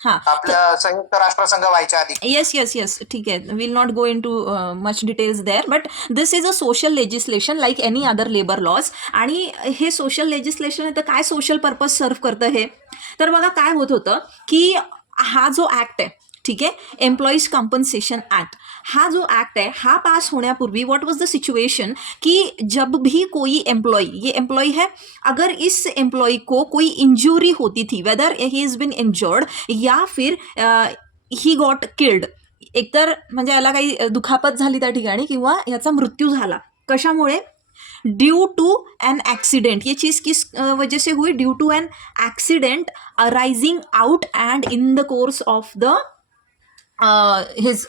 हाँ आपल्या संयुक्त राष्ट्रसंघ व्हायच्या आधी. येस येस येस, ठीक आहे, will not go in too much details there, but this is a social legislation like any other labour laws. आणि हे सोशल लेजिस्लेशन आहे तर काय सोशल पर्पज सर्व करतं हे, तर बघा काय होत होतं की हा जो ऍक्ट आहे, ठीक आहे, एम्प्लॉईज कॉम्पन्सेशन ऍक्ट, हा जो एक्ट है हा पास होण्यापूर्वी व्हाट वाज द सिचुएशन कि जब भी कोई एम्प्लॉय, ये एम्प्लॉय है, अगर इस एम्प्लॉय को कोई इंजुरी होती थी, weather he is been injured या फिर ही गॉट किल्ड, एकतर म्हणजे याला काही दुखापत झाली त्या ठिकाणी किंवा याचा मृत्यू झाला, कशामुळे, ड्यू टू एन एक्सीडेंट, ये चीज़ किस वजह से हुई, due to an accident arising out and in the course of the his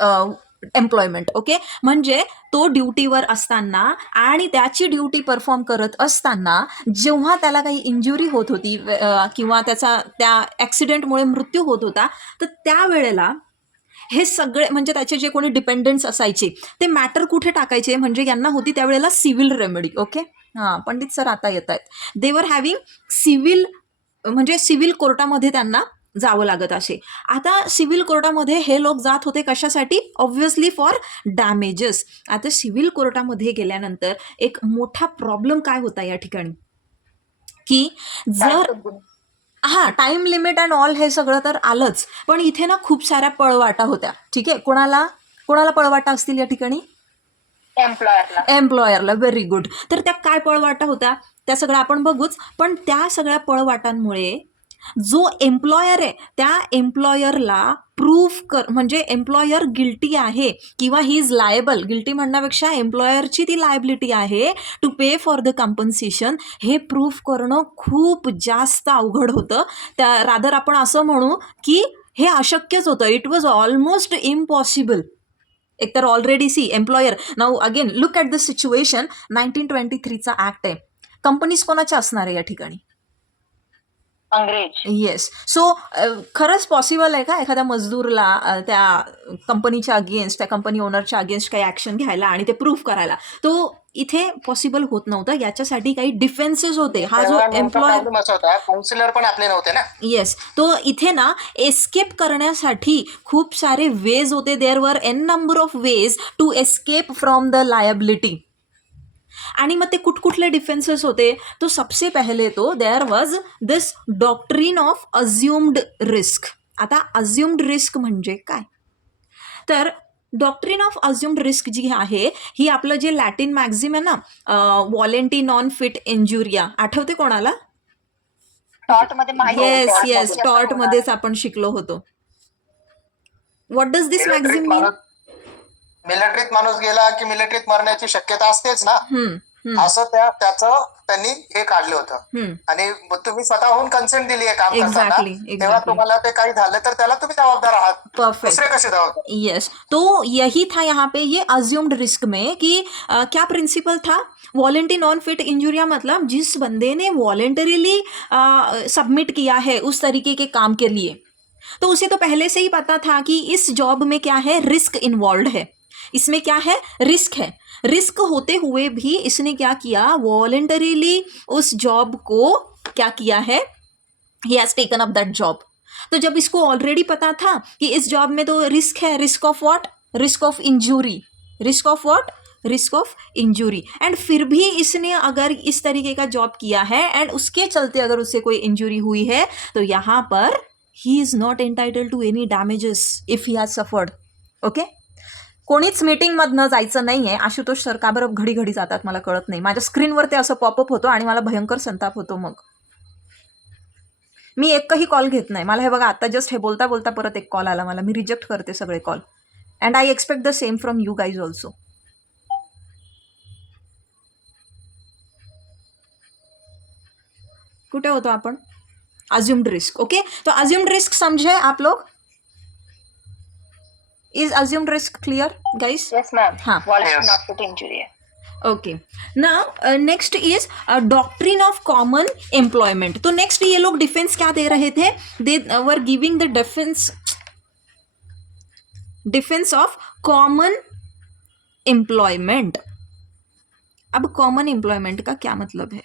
employment. Okay, म्हणजे तो ड्युटीवर असताना आणि त्याची ड्युटी परफॉर्म करत असताना जेव्हा त्याला काही इंजुरी होत होती किंवा त्याचा त्या ॲक्सिडेंटमुळे मृत्यू होत होता, तर त्यावेळेला हे सगळे म्हणजे त्याचे जे कोणी डिपेंडंट्स असायचे ते मॅटर कुठे टाकायचे, म्हणजे यांना होती त्यावेळेला सिव्हिल रेमेडी. ओके, हां, पंडित सर आता येत आहेत. दे वर हॅव्हिंग सिव्हिल, म्हणजे सिव्हिल कोर्टामध्ये त्यांना जावं लागत असे. आता सिव्हिल कोर्टामध्ये हे लोक जात होते कशासाठी, ऑब्व्हियसली फॉर डॅमेजेस. आता सिव्हिल कोर्टामध्ये गेल्यानंतर एक मोठा प्रॉब्लेम काय होता या ठिकाणी, की जर हां, टाइम लिमिट अँड ऑल हे सगळं तर आलंच, पण इथे ना खूप साऱ्या पळवाटा होत्या. ठीक आहे, कोणाला कोणाला पळवाटा असतील या ठिकाणी, एम्प्लॉयरला. Very good. तर त्या काय पळवाटा होत्या त्या सगळ्या आपण बघूच, पण त्या सगळ्या पळवाटांमुळे जो एम्प्लॉयर आहे त्या एम्प्लॉयरला प्रूफ म्हणजे एम्प्लॉयर गिल्टी आहे किंवा ही इज लायबल, गिल्टी म्हणण्यापेक्षा एम्प्लॉयरची ती लायबिलिटी आहे to pay for the compensation, हे प्रूफ करणं खूप जास्त अवघड होतं. त्या रादर आपण असं म्हणू की हे अशक्यच होतं. It was almost impossible. एकतर already see employer, now again look at the situation, 1923चा ऍक्ट आहे, कंपनीज कोणाच्या असणार आहे या ठिकाणी, अंग्रेज. येस. सो खरंच पॉसिबल आहे का एखाद्या मजदूरला त्या कंपनीच्या अगेन्स्ट, त्या कंपनी ओनरच्या अगेन्स्ट काही ॲक्शन घ्यायला आणि ते प्रूफ करायला, तो इथे पॉसिबल होत नव्हतं. याच्यासाठी काही डिफेन्सेस होते. हा जो एम्प्लॉयर, काउन्सिलर पण आपले नव्हते ना. येस, तो इथे ना एस्केप करण्यासाठी खूप सारे वेज होते. There were an number of ways to escape from the liability. आणि मग ते कुठकुठले डिफेन्सेस होते, तो सबसे पहले तो there was this doctrine of assumed risk. आता अज्युम्ड रिस्क म्हणजे काय, तर डॉक्ट्रीन ऑफ अज्युम्ड रिस्क जी आहे ही आपलं जे लॅटिन मॅक्झिम आहे ना, वॉलेंटी नॉन फिट इंजुरिया, आठवते कोणाला, येस येस, टॉर्ट मध्येच आपण शिकलो होतो. What does this maxim mean, मिलिटरीत माणूस गेला की मिलिटरीत मरण्याची शक्यता असतेच ना, असं त्याचं त्यांनी हे काढलं होतं. आणि तुम्ही स्वतःहून कन्सेंट दिली आहे काम करताना, तेव्हा तुम्हाला ते काही झालं तर त्याला तुम्ही जबाबदार आहात. परफेक्ट, दुसरे कसे जबाबदार. यस, तो यही था यहाँ पे ये अज्यूम्ड रिस्क में कि क्या प्रिंसिपल था, वॉलेंटी नॉन फिट इंजुरिया, मतलब जिस बंदे ने वॉलेंटरीली सबमिट किया है उस तरीके के काम के लिए, तो उसे तो पहले से ही पता था कि इस जॉब में क्या है, रिस्क इन्वॉल्व है, इसमें क्या है, रिस्क है. रिस्क होते हुए भी इसने क्या किया, वॉलेंटरीली उस जॉब को क्या किया है, he has taken up that job. तो जब इसको ऑलरेडी पता था कि इस जॉब में तो रिस्क है, risk of what, risk of injury, risk of what, risk of injury, and फिर भी इसने अगर इस तरीके का जॉब किया है एंड उसके चलते अगर उससे कोई इंजूरी हुई है, तो यहाँ पर he is not entitled to any damages if he has suffered. Okay, कोणीच मीटिंगमधनं जायचं नाही आहे. आशुतोष सर का बरं घडी घडी जातात मला कळत नाही. माझ्या स्क्रीनवर ते असं पॉपअप होतो आणि मला भयंकर संताप होतो. मग मी एकही कॉल घेत नाही. मला हे बघा आता जस्ट हे बोलता बोलता परत एक कॉल आला मला. मी रिजेक्ट करते सगळे call and I expect the same from you guys also. कुठे होतो आपण, अज्युम्ड रिस्क. ओके, तो अज्युम्ड रिस्क समझे आप लोग, is assumed risk clear guys? Yes ma'am. हाँ, volenti non fit injury. Okay, now next is doctrine of common employment. तो next ये लोग डिफेंस क्या दे रहे थे, they were giving the defence of common employment. अब कॉमन एम्प्लॉयमेंट का क्या मतलब है,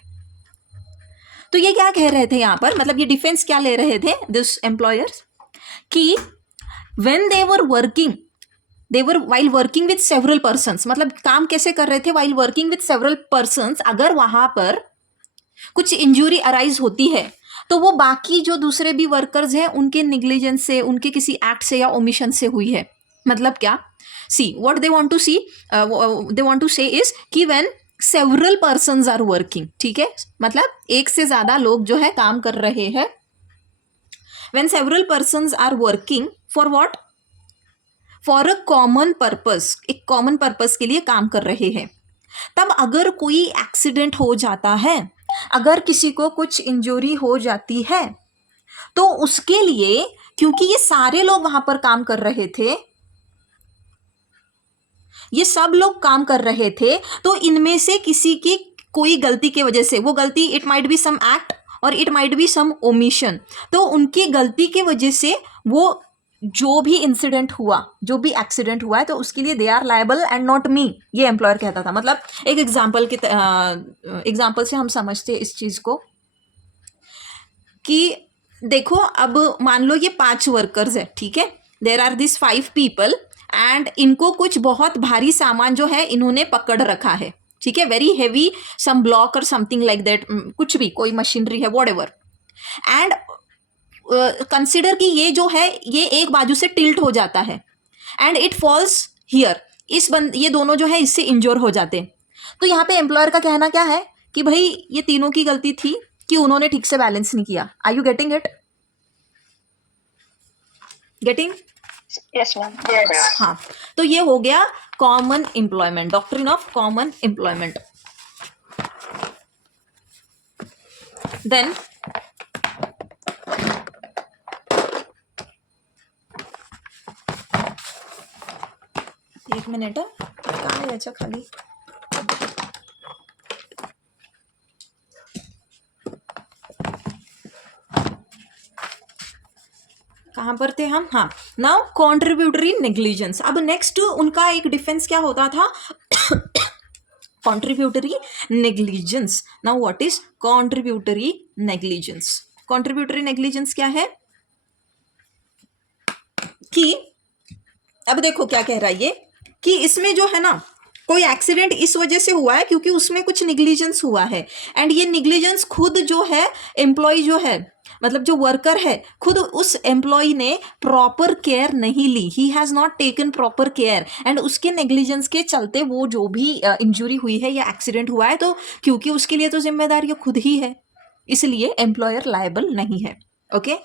तो ये क्या कह रहे थे यहाँ पर, मतलब ये डिफेंस क्या ले रहे थे दिस एम्प्लॉयर्स, कि when they were while working with several persons, मतलब काम कैसे कर रहे थे, while working with several persons, अगर वहां पर कुछ इंजुरी अराइज होती है तो वो बाकी जो दूसरे भी वर्कर्स हैं उनके निग्लिजेंस से, उनके किसी एक्ट से या ओमिशन से हुई है। मतलब क्या, see what they want to say is कि when several persons are working, ठीक है, मतलब एक से ज्यादा लोग जो है काम कर रहे हैं, when several persons are working for what, for a common purpose, एक कॉमन पर्पस के लिए काम कर रहे हैं, तब अगर कोई एक्सीडेंट हो जाता है, अगर किसी को कुछ इंजरी हो जाती है, तो उसके लिए, क्योंकि ये सारे लोग वहां पर काम कर रहे थे, ये सब लोग काम कर रहे थे, तो इनमें से किसी की कोई गलती की वजह से, वो गलती it might be some act और it might be some omission, तो उनकी गलती की वजह से वो जो भी इंसिडेंट हुआ, जो भी एक्सीडेंट हुआ है, तो उसके लिए they are liable and not me, ये एम्प्लॉयर कहता था। मतलब एक एग्जाम्पल से हम समझते हैं इस चीज को कि देखो, अब मान लो ये 5 वर्कर्स है, ठीक है, there are this 5 people and इनको कुछ बहुत भारी सामान जो है इन्होंने पकड़ रखा है, ठीक है, वेरी हैवी, सम ब्लॉक और समथिंग लाइक दैट, कुछ भी, कोई मशीनरी है, व्हाटएवर, एंड कंसिडर कि ये जो है ये एक बाजू से टिल्ट हो जाता है एंड इट फॉल्स हियर, ये दोनों जो है इससे इंजोर हो जाते हैं। तो यहाँ पे एम्प्लॉयर का कहना क्या है कि भाई ये तीनों की गलती थी कि उन्होंने ठीक से बैलेंस नहीं किया। Are you getting it? Getting? Yes ma'am. हाँ, तो ये हो गया common employment, doctrine of common employment. Then एक मिनिट, काय याच्या खाली कहाँ पर थे हम? हाँ, नाउ कॉन्ट्रीब्यूटरी नेग्लिजेंस। अब नेक्स्ट उनका एक डिफेंस क्या होता था? Contributory negligence. Now what is contributory negligence? Contributory negligence क्या है कि अब देखो क्या कह रहा है ये, कि इसमें जो है ना, कोई एक्सीडेंट इस वजह से हुआ है क्योंकि उसमें कुछ निग्लिजेंस हुआ है, एंड ये निग्लिजेंस खुद जो है एम्प्लॉय जो है, मतलब जो वर्कर है, खुद उस एम्प्लॉय ने प्रॉपर केयर नहीं ली, he has not taken proper care, and उसके नेग्लिजेंस के चलते वो जो भी इंजुरी हुई है या एक्सीडेंट हुआ है, तो क्योंकि उसके लिए तो जिम्मेदार ये खुद ही है, इसलिए एम्प्लॉयर लायबल नहीं है। Okay,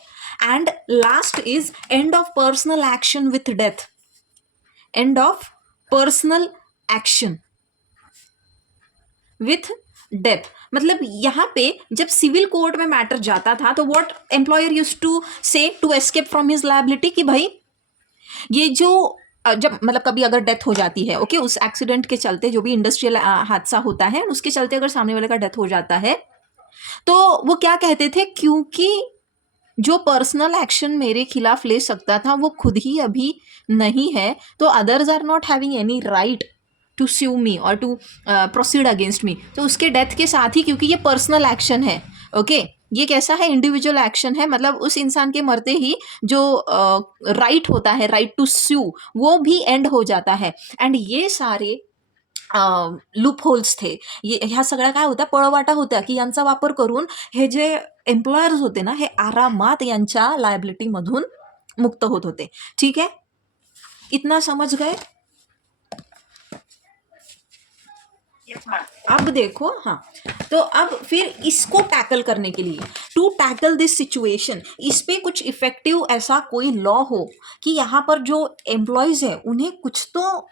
and last is end of personal action with death. End of personal action with death, मतलब यहाँ पे जब सिविल कोर्ट में मैटर जाता था तो what employer used to say to escape from his liability, कि भाई ये जो जब मतलब कभी अगर डेथ हो जाती है, ओके, उस एक्सीडेंट के चलते, जो भी इंडस्ट्रियल हादसा होता है उसके चलते अगर सामने वाले का डेथ हो जाता है, तो वो क्या कहते थे, क्योंकि जो पर्सनल एक्शन मेरे खिलाफ ले सकता था वो खुद ही अभी नहीं है, तो others are not having any right to sue me और टू प्रोसीड अगेंस्ट मी। तो उसके डेथ के साथ ही, क्योंकि ये पर्सनल एक्शन है, ओके, ये कैसा है, इंडिविजुअल एक्शन है, मतलब उस इंसान के मरते ही जो राइट होता है, राइट टू स्यू, वो भी एंड हो जाता है। एंड ये सारे लूप होल्स थे, ये ह्या सगळ्या काय होत्या, पळवाटा होत्या, की यांचा वापर करून हे जे एम्प्लॉयर्स होते ना, हे आरामात यांच्या लायबिलिटीमधून मुक्त होत होते। ठीक है, इतना समझ गए? अब देखो, हाँ, तो अब फिर इसको टैकल करने के लिए, टू टैकल दिस सिचुएशन, इस पे कुछ इफेक्टिव ऐसा कोई लॉ हो कि यहाँ पर जो एम्प्लॉयज है उन्हें कुछ तो,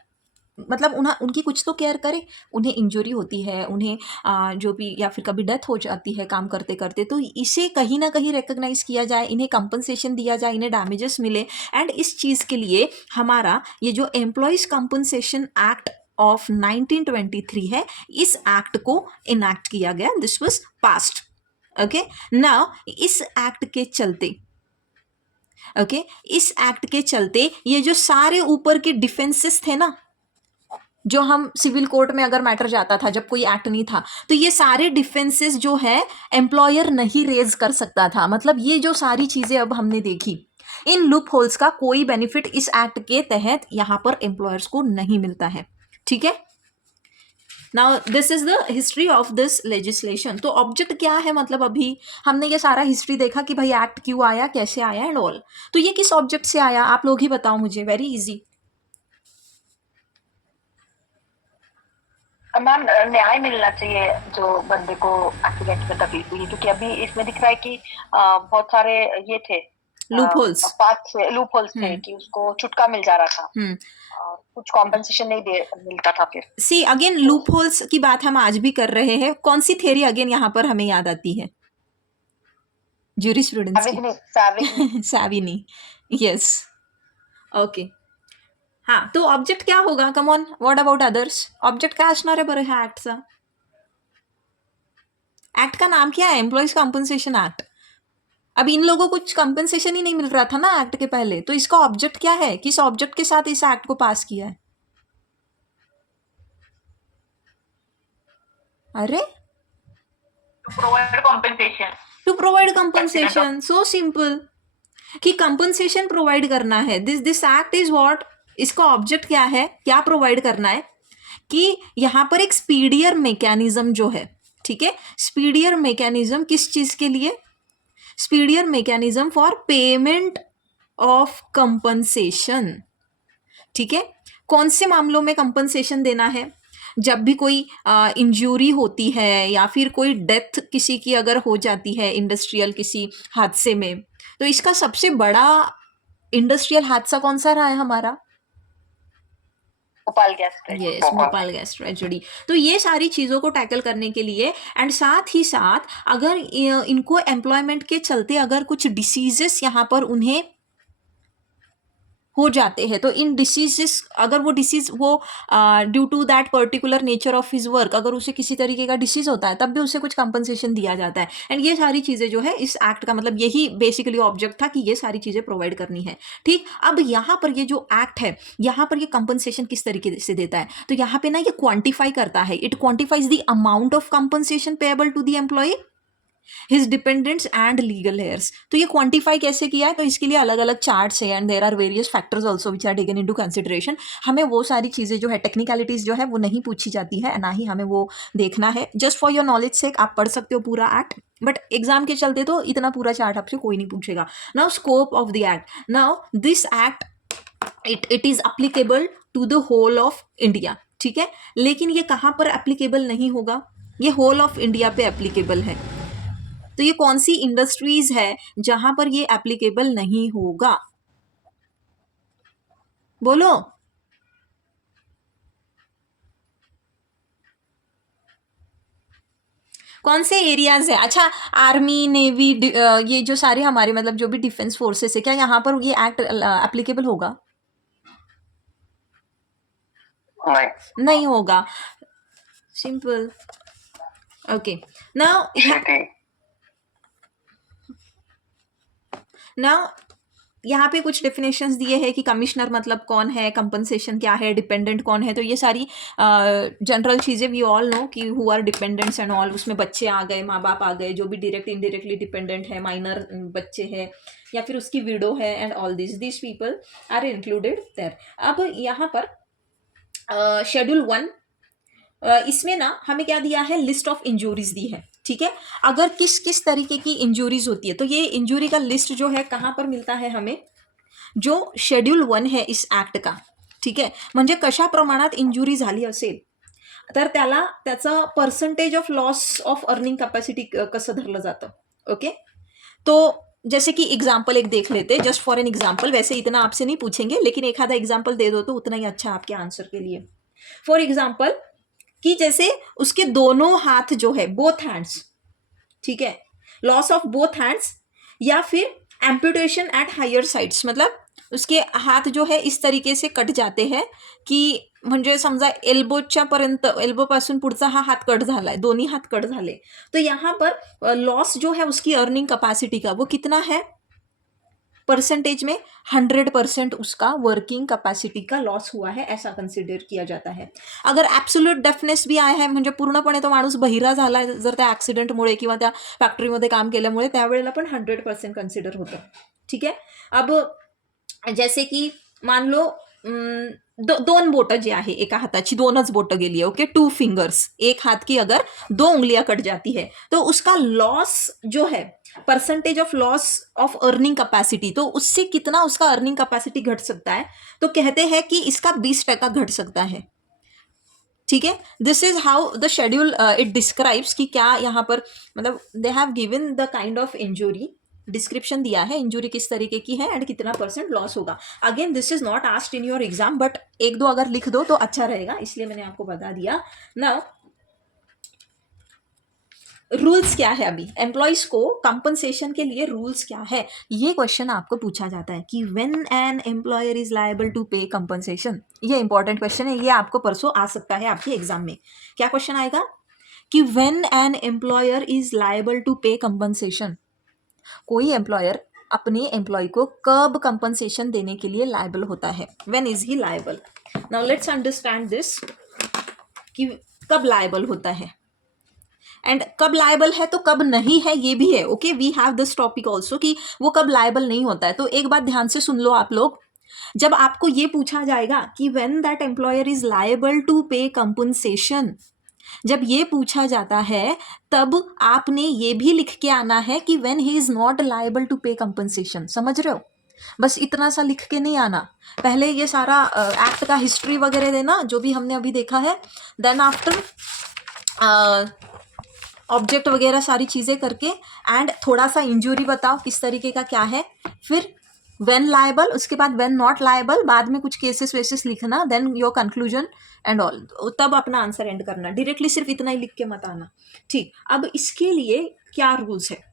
मतलब उनकी कुछ तो केयर करे, उन्हें इंजरी होती है, उन्हें जो भी, या फिर कभी डेथ हो जाती है काम करते करते, तो इसे कहीं ना कहीं रिकग्नाइज किया जाए, इन्हें कंपनसेशन दिया जाए, इन्हें डैमेजेस मिले। एंड इस चीज़ के लिए हमारा ये जो एम्प्लॉयज कंपनसेशन एक्ट ऑफ 1923 है, इस एक्ट को इनैक्ट किया गया, this was passed. Okay, now इस एक्ट के चलते, ओके, इस एक्ट के चलते ये जो सारे ऊपर के डिफेंसेस थे ना, जो हम सिविल कोर्ट में अगर मैटर जाता था जब कोई एक्ट नहीं था, तो ये सारे डिफेंसेस जो है एम्प्लॉयर नहीं रेज कर सकता था। मतलब ये जो सारी चीजें अब हमने देखी, इन लूप होल्स का कोई बेनिफिट इस एक्ट के तहत यहाँ पर एम्प्लॉयर्स को नहीं मिलता है, ठीक है। Now this is the history of this legislation. तो ऑब्जेक्ट क्या है, मतलब अभी हमने ये सारा हिस्ट्री देखा कि भाई एक्ट क्यों आया, कैसे आया एंड ऑल। तो ये किस ऑब्जेक्ट से आया, आप लोग ही बताओ मुझे, वेरी इजी। मैम न्याय मिलना चाहिए जो बंदे को एक्सीडेंट में तकलीफ हुई, क्योंकि अभी इसमें दिख रहा है कि बहुत सारे ये थे लूप होल्स, लूप होल्स थे कि उसको छुटका मिल जा रहा था, कुछ कॉम्पेंसेशन नहीं दे मिलता था। फिर सी अगेन लूप होल्स की बात हम आज भी कर रहे हैं। कौन सी थ्योरी अगेन यहाँ पर हमें याद आती है, ज्यूरिस्प्रूडेंस की? साविनी, यस, ओके। हाँ, तो ऑब्जेक्ट क्या होगा, come on, what about others? Object काय असणार आहे बरं ह्या ऍक्टचा? एक्ट का नाम क्या है, एम्प्लॉयज कॉम्पनसेशन एक्ट। अब इन लोगों को कुछ कंपनसेशन ही नहीं मिल रहा था ना एक्ट के पहले, तो इसका ऑब्जेक्ट क्या है, किस ऑब्जेक्ट के साथ इस एक्ट को पास किया है? अरे provide compensation, to provide compensation, so simple कि कंपनसेशन प्रोवाइड करना है। दिस एक्ट इज व्हाट, इसका ऑब्जेक्ट क्या है, क्या प्रोवाइड करना है कि यहाँ पर एक स्पीडियर मैकेनिज्म जो है, ठीक है, स्पीडियर मैकेनिज्म किस चीज के लिए, speedier mechanism for payment of compensation, ठीक है। कौन से मामलों में कंपनसेशन देना है, जब भी कोई इंजरी होती है या फिर कोई डेथ किसी की अगर हो जाती है इंडस्ट्रियल किसी हादसे में, तो इसका सबसे बड़ा इंडस्ट्रियल हादसा कौन सा रहा है हमारा? Bhopal gas, yes, Bhopal gas tragedy. तो ये सारी चीज़ों को टैकल करने के लिए एंड साथ ही साथ अगर इनको एम्प्लॉयमेंट के चलते अगर कुछ डिसीजेस यहाँ पर उन्हें हो जाते हैं, तो इन डिसीजेस, अगर वो डिसीज वो due to that particular nature of his work, अगर उसे किसी तरीके का डिसीज होता है तब भी उसे कुछ कंपनसेशन दिया जाता है। एंड ये सारी चीज़ें जो है इस एक्ट का मतलब यही बेसिकली ऑब्जेक्ट था कि ये सारी चीज़ें प्रोवाइड करनी है, ठीक। अब यहाँ पर ये जो एक्ट है, यहाँ पर ये कंपनसेशन किस तरीके से देता है, तो यहाँ पे ना ये क्वांटिफाई करता है, it quantifies the amount of compensation payable to the employee, his dependents and legal heirs. तो ये क्वांटिफाई कैसे किया है, तो इसके लिए अलग अलग चार्ट्स है and there are various factors also which are taken into consideration. हमें वो सारी चीज़ें जो है टेक्निकलिटीज जो है वो नहीं पूछी जाती है, ना ही हमें वो देखना है। जस्ट फॉर योर नॉलेज से आप पढ़ सकते हो पूरा एक्ट, बट एग्जाम के चलते तो इतना पूरा चार्ट आपसे कोई नहीं पूछेगा। Now scope of the act, now this act it is applicable to the whole of India, ठीक है। लेकिन ये कहाँ पर एप्लीकेबल नहीं होगा, ये होल ऑफ इंडिया पे एप्लीकेबल है। तो ये कौन सी इंडस्ट्रीज है जहां पर ये एप्लीकेबल नहीं होगा, बोलो? कौन से एरियाज है? अच्छा, आर्मी, नेवी, ये जो सारे हमारे मतलब जो भी डिफेंस फोर्सेस है, क्या यहाँ पर ये एक्ट एप्लीकेबल होगा? नहीं होगा, सिंपल, ओके। नाउ यहाँ पे कुछ डेफिनेशंस दिए हैं कि कमिश्नर मतलब कौन है, कंपनसेशन क्या है, डिपेंडेंट कौन है। तो ये सारी जनरल चीज़ें वी ऑल नो कि who are dependants and all, उसमें बच्चे आ गए, माँ बाप आ गए, जो भी डायरेक्ट इनडायरेक्टली डिपेंडेंट है, माइनर बच्चे हैं या फिर उसकी विडो है and all this people are included there. अब यहाँ पर शेड्यूल 1 इसमें ना हमें क्या दिया है, लिस्ट ऑफ इंजूरीज दी है, ठीक है। अगर किस किस तरीके की इंजूरीज होती है, तो ये इंजूरी का लिस्ट जो है कहाँ पर मिलता है हमें, जो शेड्यूल 1 है इस ऍक्ट का, ठीक आहे। म्हणजे कशा प्रमाणात इंजुरी झाली असेल तर त्याला त्याचं percentage of loss of earning capacity कसं धरलं जातं, ओके। तो जैसे कि एग्जाम्पल एक देख लेते, जस्ट फॉर एन एग्जाम्पल, वैसे इतना आपसे नहीं पूछेंगे लेकिन एक आधा एग्जाम्पल दे दो तो उतना ही अच्छा आपके आंसर के लिए। फॉर एग्जाम्पल कि जैसे उसके दोनों हाथ जो है, बोथ हैंड्स, ठीक है, लॉस ऑफ बोथ हैंड्स, या फिर एम्पुटेशन एट हायर साइड्स, मतलब उसके हाथ जो है इस तरीके से कट जाते हैं की म्हणजे समजा एल्बोच्या पर्यंत, एल्बोपासून पुढचा हा हात कट झालाय, दोन्ही हात कट झाले, तो यहाँ पर लॉस जो है उसकी अर्निंग कैपेसिटी का वो कितना है परसेंटेज में, 100% उसका वर्किंग कैपेसिटी का लॉस हुआ है ऐसा कन्सिडर किया जाता है। अगर ॲब्सोल्यूट डेफनेस भी आहे, म्हणजे पूर्णपणे तो माणूस बहिरा झाला जर त्या ॲक्सिडेंटमुळे किंवा त्या फॅक्टरीमध्ये काम केल्यामुळे, त्यावेळेला पण 100% कन्सिडर होतं, ठीक आहे. अब जैसे की मान लो दोन बोटं जी आहे, एका हाताची 2च बोटं गेली आहे, ओके, 2 फिंगर्स, एक हाथ की अगर 2 उंगलियां कट जाती है तो उसका लॉस जो है, percentage of loss of earning capacity, तो उससे कितना उसका अर्निंग कैपेसिटी घट सकता है, तो कहते हैं कि इसका 20% घट सकता है. ठीक है. This is how the schedule it describes कि क्या यहाँ पर मतलब they have given the kind of injury, description दिया है इंजुरी किस तरीके की है एंड कितना % लॉस होगा. Again this is not asked in your exam, but एक दो अगर लिख दो तो अच्छा रहेगा, इसलिए मैंने आपको बता दिया. नाउ रूल्स क्या है, अभी एम्प्लॉइज को कंपनसेशन के लिए रूल्स क्या है, ये क्वेश्चन आपको पूछा जाता है कि when an employer is liable to pay compensation. ये इंपॉर्टेंट क्वेश्चन है, ये आपको परसों आ सकता है आपके एग्जाम में. क्या क्वेश्चन आएगा कि when an employer is liable to pay compensation, कोई एम्प्लॉयर अपने एम्प्लॉय को कब कंपनसेशन देने के लिए लायबल होता है, when is he liable. Now let's understand this कि कब लायबल होता है एंड कब लायबल है तो कब नहीं है ये भी है. Okay, we have this topic also कि वो कब लायबल नहीं होता है. तो एक बात ध्यान से सुन लो आप लोग, जब आपको ये पूछा जाएगा कि when that employer is liable to pay compensation, जब ये पूछा जाता है तब आपने ये भी लिख के आना है कि when he is not liable to pay compensation. समझ रहे हो, बस इतना सा लिख के नहीं आना. पहले ये सारा एक्ट का हिस्ट्री वगैरह देना जो भी हमने अभी देखा है, देन आफ्टर ऑब्जेक्ट वगैरह सारी चीज़ें करके एंड थोड़ा सा इंजरी बताओ किस तरीके का क्या है, फिर व्हेन लायबल, उसके बाद व्हेन नॉट लायबल, बाद में कुछ केसेस वेसेस लिखना, then your conclusion and all, तब अपना आंसर एंड करना. डायरेक्टली सिर्फ इतना ही लिख के मत आना. ठीक, अब इसके लिए क्या रूल्स है,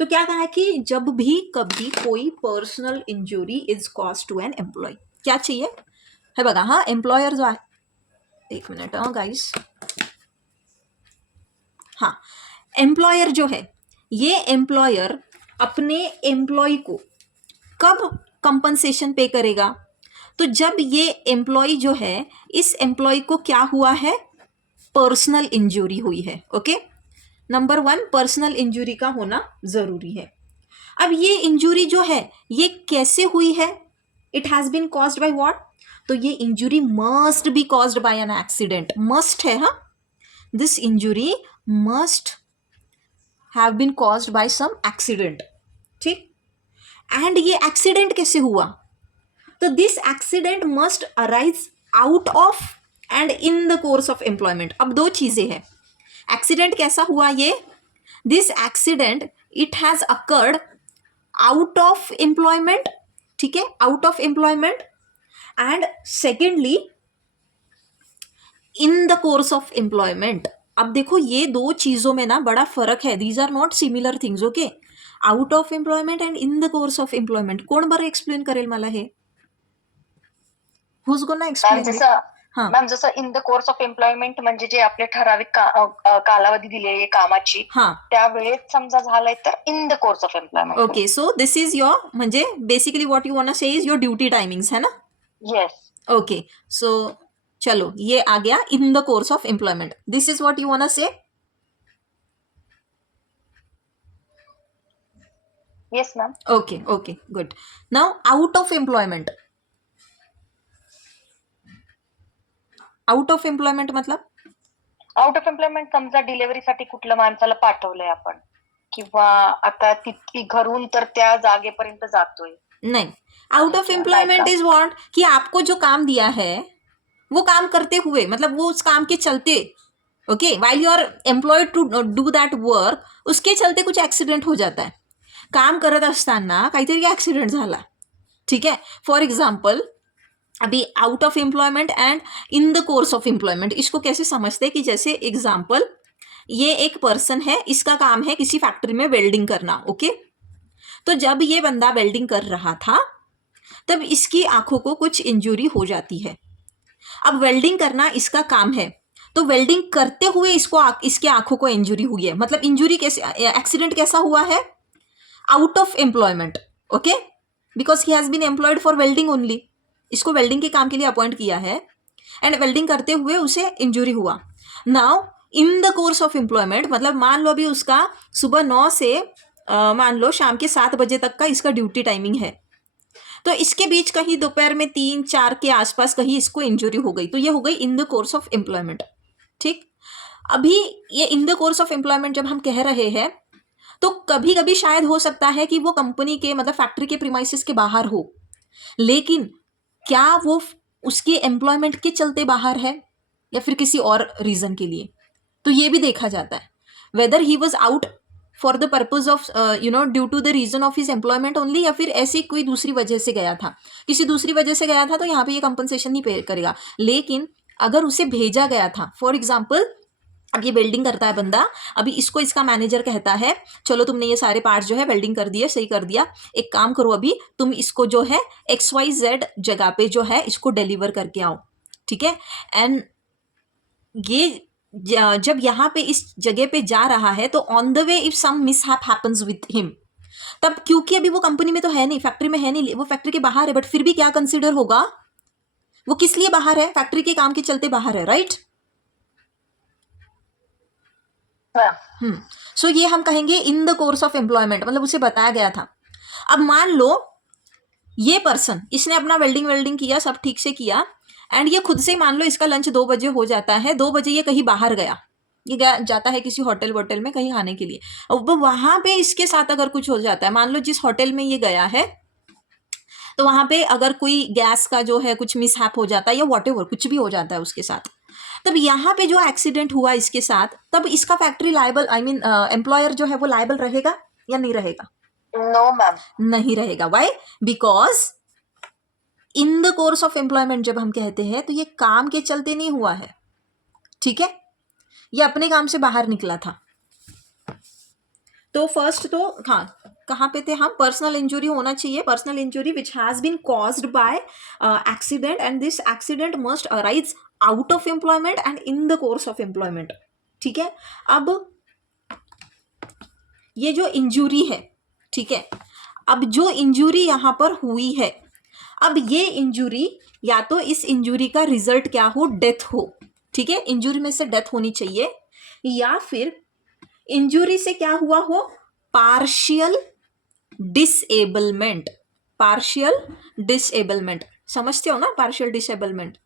तो क्या कहा है कि जब भी कभी कोई personal injury is cause to an employee, क्या चाहिए है बघा. हाँ, एम्प्लॉयर जो आहे, एक मिनट गाइस, हाँ, एम्प्लॉयर जो है, ये एम्प्लॉयर अपने एम्प्लॉय को कब कंपनसेशन पे करेगा, तो जब ये एम्प्लॉय जो है, इस एम्प्लॉय को क्या हुआ है, पर्सनल इंजुरी हुई है. ओके, नंबर 1 पर्सनल इंजुरी का होना जरूरी है. अब ये इंजुरी जो है ये कैसे हुई है, it has been caused by what, तो ये injury must be caused by an accident. Must है, हाँ, this injury must have been caused by some accident. ठीक, एंड ये एक्सीडेंट कैसे हुआ, तो this accident must arise out of and in the course of employment. अब दो चीजें हैं, एक्सीडेंट कैसा हुआ, ये this accident it has occurred out of employment. ठीक है, out of employment, and secondly in the course of employment. अब देखो ये दो चीजों में ना बड़ा फर्क है, these are not similar things. Okay, out of employment and in the course of employment. कोण बरं एक्सप्लेन करेल मला हे, हुज गोना एक्सप्लेन. हां मॅम, जसं in the course of employment म्हणजे जे आपले ठराविक कालावधी दिलेली कामाची, हां, त्यावेळेस समजा झालंय तर in the course of employment. Okay, so this is your म्हणजे basically what you want to say is your duty timings, है ना. येस. ओके, सो चलो ये आ गया in the course of employment. This is what you want to say. Yes ma'am. Okay okay good. Now out of employment. Out of employment मतलब out of employment समजा डिलिव्हरीसाठी कुठल्या माणसाला पाठवलंय आपण, किंवा आता ती घरून तर त्या जागेपर्यंत जातोय. नहीं, out of employment is what कि आपको जो काम दिया है वो काम करते हुए, मतलब वो उस काम के चलते, okay, while you are employed to do that work, उसके चलते कुछ ऍक्सिडेंट हो जाता है. काम करत असताना काहीतरी ऍक्सिडेंट झाला. ठीक है, फॉर एग्जाम्पल अभी out of employment and in the course of employment, इसको कैसे समझते हैं कि जैसे एग्जाम्पल ये एक पर्सन है, इसका काम है किसी फैक्ट्री में वेल्डिंग करना. ओके, तो जब ये बंदा वेल्डिंग कर रहा था तब इसकी आंखों को कुछ इंजुरी हो जाती है. अब वेल्डिंग करना इसका काम है, तो वेल्डिंग करते हुए इसके आंखों को इंजुरी हुई है. मतलब इंजुरी कैसे, एक्सीडेंट कैसा हुआ है, out of employment. Okay, because he has been employed for welding only, इसको वेल्डिंग के काम के लिए अपॉइंट किया है एंड वेल्डिंग करते हुए उसे इंजुरी हुआ. Now in the course of employment मतलब मान लो अभी उसका सुबह 9 से मान लो शाम के 7 बजे तक का इसका ड्यूटी टाइमिंग है, तो इसके बीच कहीं दोपहर में 3-4 के आसपास कहीं इसको इंजरी हो गई, तो ये हो गई इन द कोर्स ऑफ एम्प्लॉयमेंट। ठीक, अभी ये इन द कोर्स ऑफ एम्प्लॉयमेंट जब हम कह रहे हैं तो कभी कभी शायद हो सकता है कि वो कंपनी के मतलब फैक्ट्री के प्रीमाइसेस के बाहर हो, लेकिन क्या वो उसके एम्प्लॉयमेंट के चलते बाहर है या फिर किसी और रीजन के लिए, तो ये भी देखा जाता है whether he was out for the purpose of due to the reason of his employment only, या फिर ऐसी कोई दूसरी वजह से गया था, किसी दूसरी वजह से गया था तो यहाँ पे ये कंपनसेशन नहीं पे करेगा। लेकिन अगर उसे भेजा गया था, फॉर एग्जाम्पल अब ये वेल्डिंग करता है बंदा, अभी इसको इसका मैनेजर कहता है चलो तुमने ये सारे पार्ट जो है वेल्डिंग कर दिए, सही कर दिया, एक काम करो अभी तुम इसको जो है XYZ जगह पे जो है इसको डिलीवर करके आओ, ठीक है। एंड ये जब यहाँ पे इस जगह पे जा रहा है तो on the way if some mishap happens with him, तब क्योंकि अभी वो कंपनी में तो है नहीं, फैक्ट्री में है नहीं, वो फैक्ट्री के बाहर है, बट फिर भी क्या कंसिडर होगा, वो किस लिए बाहर है, फैक्ट्री के काम के चलते बाहर है, राइट। सो ये हम कहेंगे इन द कोर्स ऑफ एम्प्लॉयमेंट, मतलब उसे बताया गया था। अब मान लो ये पर्सन, इसने अपना वेल्डिंग किया, सब ठीक से किया, एंड ये खुद से मान लो इसका लंच 2 बजे हो जाता है, 2 बजे ये कहीं बाहर गया, ये जाता है किसी होटल में कहीं खाने के लिए, अब वहां पे इसके साथ अगर कुछ हो जाता है, मान लो जिस होटल में ये गया है तो वहां पे अगर कोई गैस का जो है कुछ मिसहैप हो जाता है या व्हाटएवर कुछ भी हो जाता है उसके साथ, तब यहाँ पे जो एक्सीडेंट हुआ इसके साथ, तब इसका factory liable, I mean employer जो है वो लायबल रहेगा या नहीं रहेगा? नो मैम, नहीं रहेगा। Why? Because in the course of employment जब हम कहते हैं तो ये काम के चलते नहीं हुआ है, ठीक है, ये अपने काम से बाहर निकला था। तो फर्स्ट तो हाँ, कहाँ पे थे हम, पर्सनल इंजुरी होना चाहिए, personal injury which has been caused by accident and this accident must arise out of employment and in the course of employment, ठीक है। अब ये जो इंजुरी है, ठीक है, अब जो इंजुरी यहां पर हुई है, अब ये इंजुरी या तो इस इंजुरी का रिजल्ट क्या हो, डेथ हो, ठीक है, इंजुरी में से डेथ होनी चाहिए, या फिर इंजुरी से क्या हुआ हो, पार्शियल डिसेबलमेंट, पार्शियल डिसेबलमेंट, समझते हो ना, partial disablement.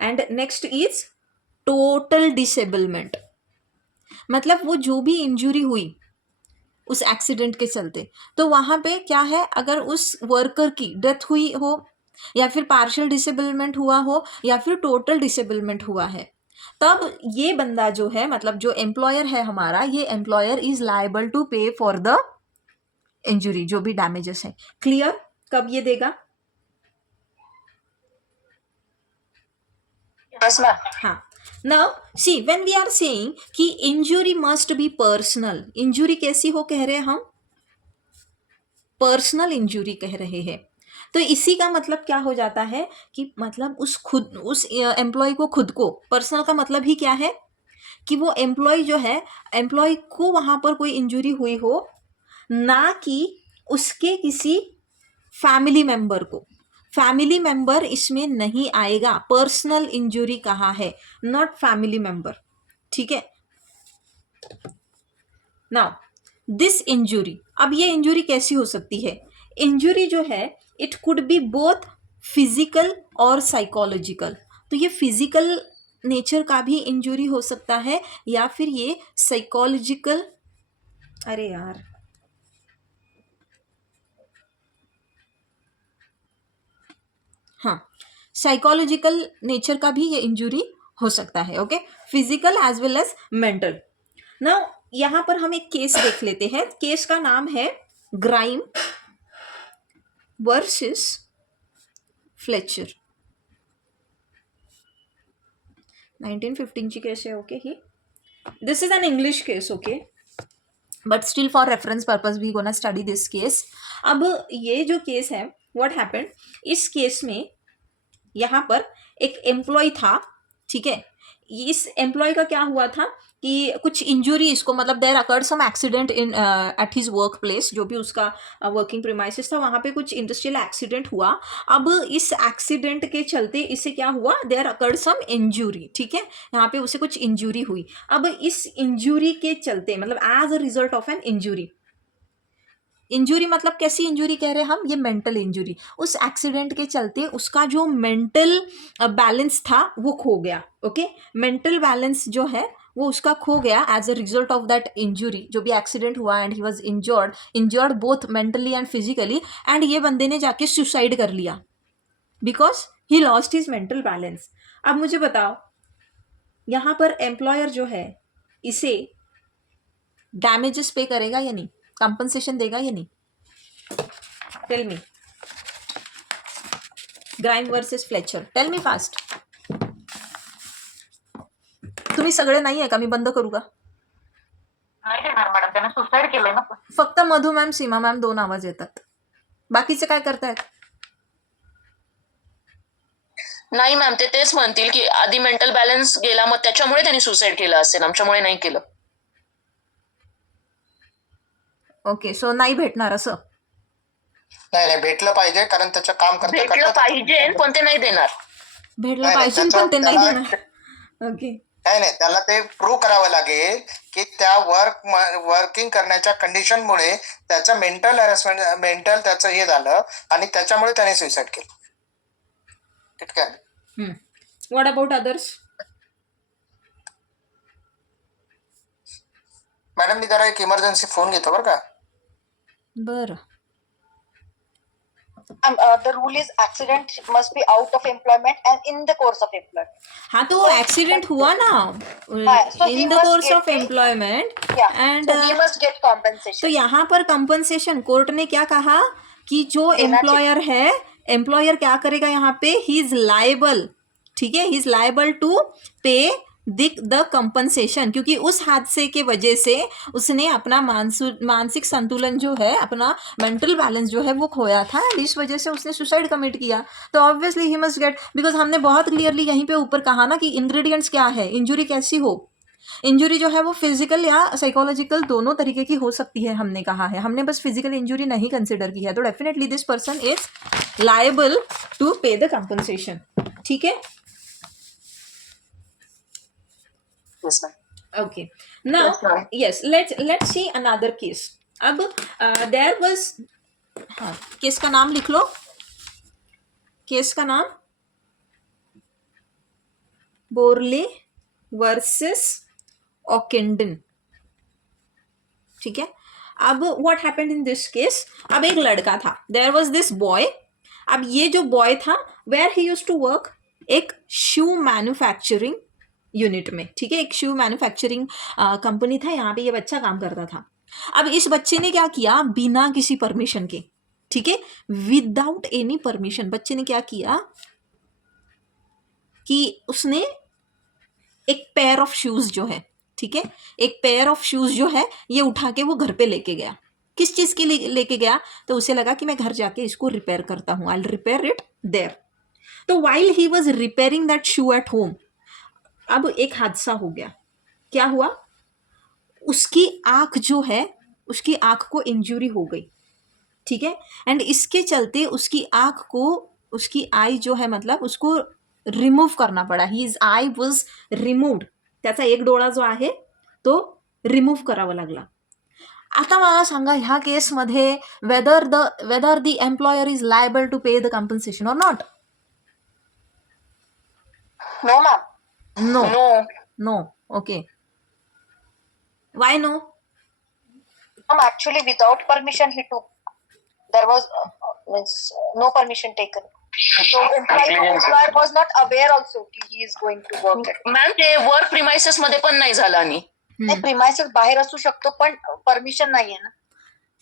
And next is total disablement, मतलब वो जो भी इंजुरी हुई उस एक्सीडेंट के चलते, तो वहां पे क्या है, अगर उस वर्कर की डेथ हुई हो या फिर पार्शियल डिसेबलमेंट हुआ हो या फिर टोटल डिसेबलमेंट हुआ है, तब ये बंदा जो है, मतलब जो एम्प्लॉयर है हमारा, ये employer is liable to pay for the injury, जो भी डैमेजेस है। क्लियर? कब ये देगा? Yes ma'am. हाँ, now see when we are saying कि injury must be personal, injury कैसी हो कह रहे हैं हम, पर्सनल इंजुरी कह रहे हैं, तो इसी का मतलब क्या हो जाता है कि मतलब उस एम्प्लॉय को खुद को, पर्सनल का मतलब ही क्या है कि वो एम्प्लॉय जो है, एम्प्लॉय को वहां पर कोई इंजुरी हुई हो, ना कि उसके किसी फैमिली मेंबर को, फैमिली मेंबर इसमें नहीं आएगा, पर्सनल इंजुरी कहाँ है, नॉट फैमिली मेंबर, ठीक है। नाउ दिस इंजुरी, अब ये इंजुरी कैसी हो सकती है, इंजुरी जो है it could be both physical और साइकोलॉजिकल, तो ये फिजिकल नेचर का भी इंजुरी हो सकता है या फिर ये साइकोलॉजिकल, अरे यार हाँ, साइकोलॉजिकल नेचर का भी ये इंजुरी हो सकता है, okay, physical as well as mental. Now यहां पर हम एक केस देख लेते हैं, केस का नाम है ग्राइम वर्सेस फ्लेचर, 1915 ची केस है, ओके, ही this is an English case, okay, but still for reference purpose we gonna study this case. अब ये जो केस है, व्हाट हैपेंड, इस केस में यहां पर एक एम्प्लॉय था, ठीक है, इस एम्प्लॉय का क्या हुआ था कि कुछ इंजुरी इसको, मतलब there occurred some accident in at his work place, जो भी उसका वर्किंग प्रीमाइसेस था वहाँ पे कुछ इंडस्ट्रियल एक्सीडेंट हुआ। अब इस एक्सीडेंट के चलते इससे क्या हुआ, देयर अकर्ड सम इंजुरी, ठीक है, यहाँ पे उसे कुछ इंजुरी हुई। अब इस इंजुरी के चलते, मतलब as a result of an injury, injury मतलब कैसी इंजुरी कह रहे हैं हम, ये मेंटल इंजुरी, उस एक्सीडेंट के चलते उसका जो मेंटल बैलेंस था वो खो गया। ओके, मेंटल बैलेंस जो है वो उसका खो गया as a result of that injury, जो भी एक्सीडेंट हुआ, and he was injured both mentally and physically, एंड ये बंदे ने जाके सुसाइड कर लिया because he lost his mental balance. अब मुझे बताओ, यहाँ पर एम्प्लॉयर जो है इसे डैमेजेस पे करेगा या नहीं, कंपनसेशन देगा या नहीं? Tell me, Grime versus Fletcher, tell me fast. तुम्ही सगळे नाही आहे का? मी बंद करू का? नाही देणार मॅडम, त्याने सुसाईड केलंय ना. फक्त मधु मॅम, सीमा मॅम 2 आवाज येतात. बाकीचे काय करतायत? नाही मॅम, ते तेच म्हणतील की आधी मेंटल बॅलन्स गेला, मग त्याच्यामुळे त्यांनी सुसाईड केलं असेल, आमच्यामुळे नाही केलं. ओके, सो नाही भेटणार असं? नाही नाही, भेटलं पाहिजे, कारण त्याचं काम करता भेटलं पाहिजे पण ते नाही देणार. भेटलं नाही, पाहिजे पण ते नाही त्याला- देणार. ओके, नाही नाही, त्याला ते प्रूव्ह करावं लागेल की त्या वर्किंग करण्याच्या कंडिशनमुळे त्याचं मेंटल हॅरेसमेंट, मेंटल त्याचं हे झालं आणि त्याच्यामुळे त्याने सुसाईड केलं. ठीक आहे. What about others? मॅडम, मी जरा एक इमर्जन्सी फोन घेतो बरं का. बरं. The rule is accident must be out of employment and in the course of employment. हाँ, तो एक्सीडेंट हुआ ना so he in the must course get of the- employment, Yeah. And So he must get compensation. तो यहाँ पर compensation court ने क्या कहा कि जो देना एम्प्लॉयर है, एम्प्लॉयर क्या करेगा यहाँ पे, ही इज लायबल, ठीक है, he is liable to pay the compensation, क्योंकि उस हादसे के वजह से उसने अपना मानसिक संतुलन जो है, अपना मेंटल बैलेंस जो है वो खोया था, एंड इस वजह से उसने सुसाइड कमिट किया. तो obviously he must get, because हमने बहुत क्लियरली यहीं पे ऊपर कहा ना कि इंग्रेडिएंट्स क्या है, इंजुरी कैसी हो. इंजुरी जो है वो फिजिकल या साइकोलॉजिकल दोनों तरीके की हो सकती है, हमने कहा है, हमने बस फिजिकल इंजुरी नहीं कंसिडर की है. तो definitely this person is liable to pay the compensation. ठीक है, Yes, ma'am. okay, now Yes, ma'am. yes, let's see another case. अब there was, हाँ, केस का नाम लिख लो, केस का नाम बोरले वर्सेस ओकेंडन. ठीक है, अब what happened in this case, अब एक लड़का था, देयर वाज दिस बॉय. अब ये जो बॉय था, where he used to work, एक शू मैन्युफैक्चरिंग यूनिट में, ठीक है, एक शू मैन्युफैक्चरिंग कंपनी था, यहाँ पे ये बच्चा काम करता था. अब इस बच्चे ने क्या किया, बिना किसी परमिशन के, ठीक है, विदाउट एनी परमिशन, बच्चे ने क्या किया कि उसने एक पेयर ऑफ शूज जो है, ठीक है, एक पेयर ऑफ शूज जो है ये उठा के वो घर पे लेके गया. किस चीज के लिए लेके गया, तो उसे लगा कि मैं घर जाके इसको रिपेयर करता हूँ, I will repair it there. तो while he was repairing that shoe at home, अब एक हादसा हो गया. क्या हुआ, उसकी आंख जो है, उसकी आंख को इंजुरी हो गई, ठीक है, एंड इसके चलते उसकी आंख को, उसकी आई जो है, मतलब उसको रिमूव्ह करना पडा. हिज आय वॉज रिमूव्ड, त्याचा एक डोळा जो आहे तो रिमूव्ह करावा लागला. आता मला सांगा, ह्या केसमध्ये whether the employer is liable to pay the compensation or not? No, ma'am. No, no. No. Okay, why no? Ma'am, actually, without permission, he took. There was means no permission taken. So employer was not aware also कि he is going to work. Ma'am, ते work premises मध्ये पण नाही झालं आणि नाही, premises बाहेर असू शकतो पण परमिशन नाहीये ना.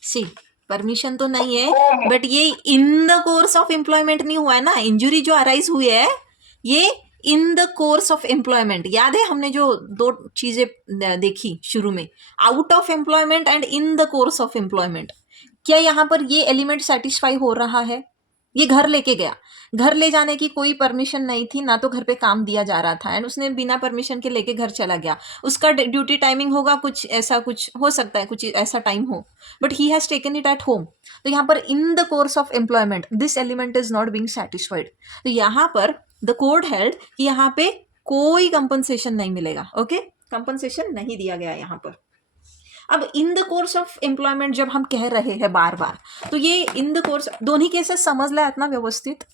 सी, परमिशन तो नहीं है, बट ये इन द कोर्स ऑफ एम्प्लॉयमेंट नहीं हुआ है ना. इंजुरी जो अराइज हुई है ये इन द कोर्स ऑफ एम्प्लॉयमेंट. याद है हमने जो 2 चीजें देखी शुरू में, out of employment and in the course of employment. क्या यहाँ पर ये एलिमेंट सेटिस्फाई हो रहा है? ये घर लेके गया, घर ले जाने की कोई परमिशन नहीं थी, ना तो घर पे काम दिया जा रहा था, एंड उसने बिना परमिशन के लेके घर चला गया. उसका ड्यूटी टाइमिंग होगा कुछ ऐसा, कुछ हो सकता है कुछ ऐसा टाइम हो, but he has taken it at home. तो यहाँ पर इन the course of employment this element is not being satisfied. तो यहाँ पर द कोर्ट हेल्ड कि यहाँ पे कोई कंपनसेशन नहीं मिलेगा. ओके, कंपनसेशन नहीं दिया गया यहाँ पर. अब इन द कोर्स ऑफ एम्प्लॉयमेंट जब हम कह रहे हैं बार बार, तो ये इन द कोर्स, दोन्ही केसेस समजल्या आहेत ना व्यवस्थित?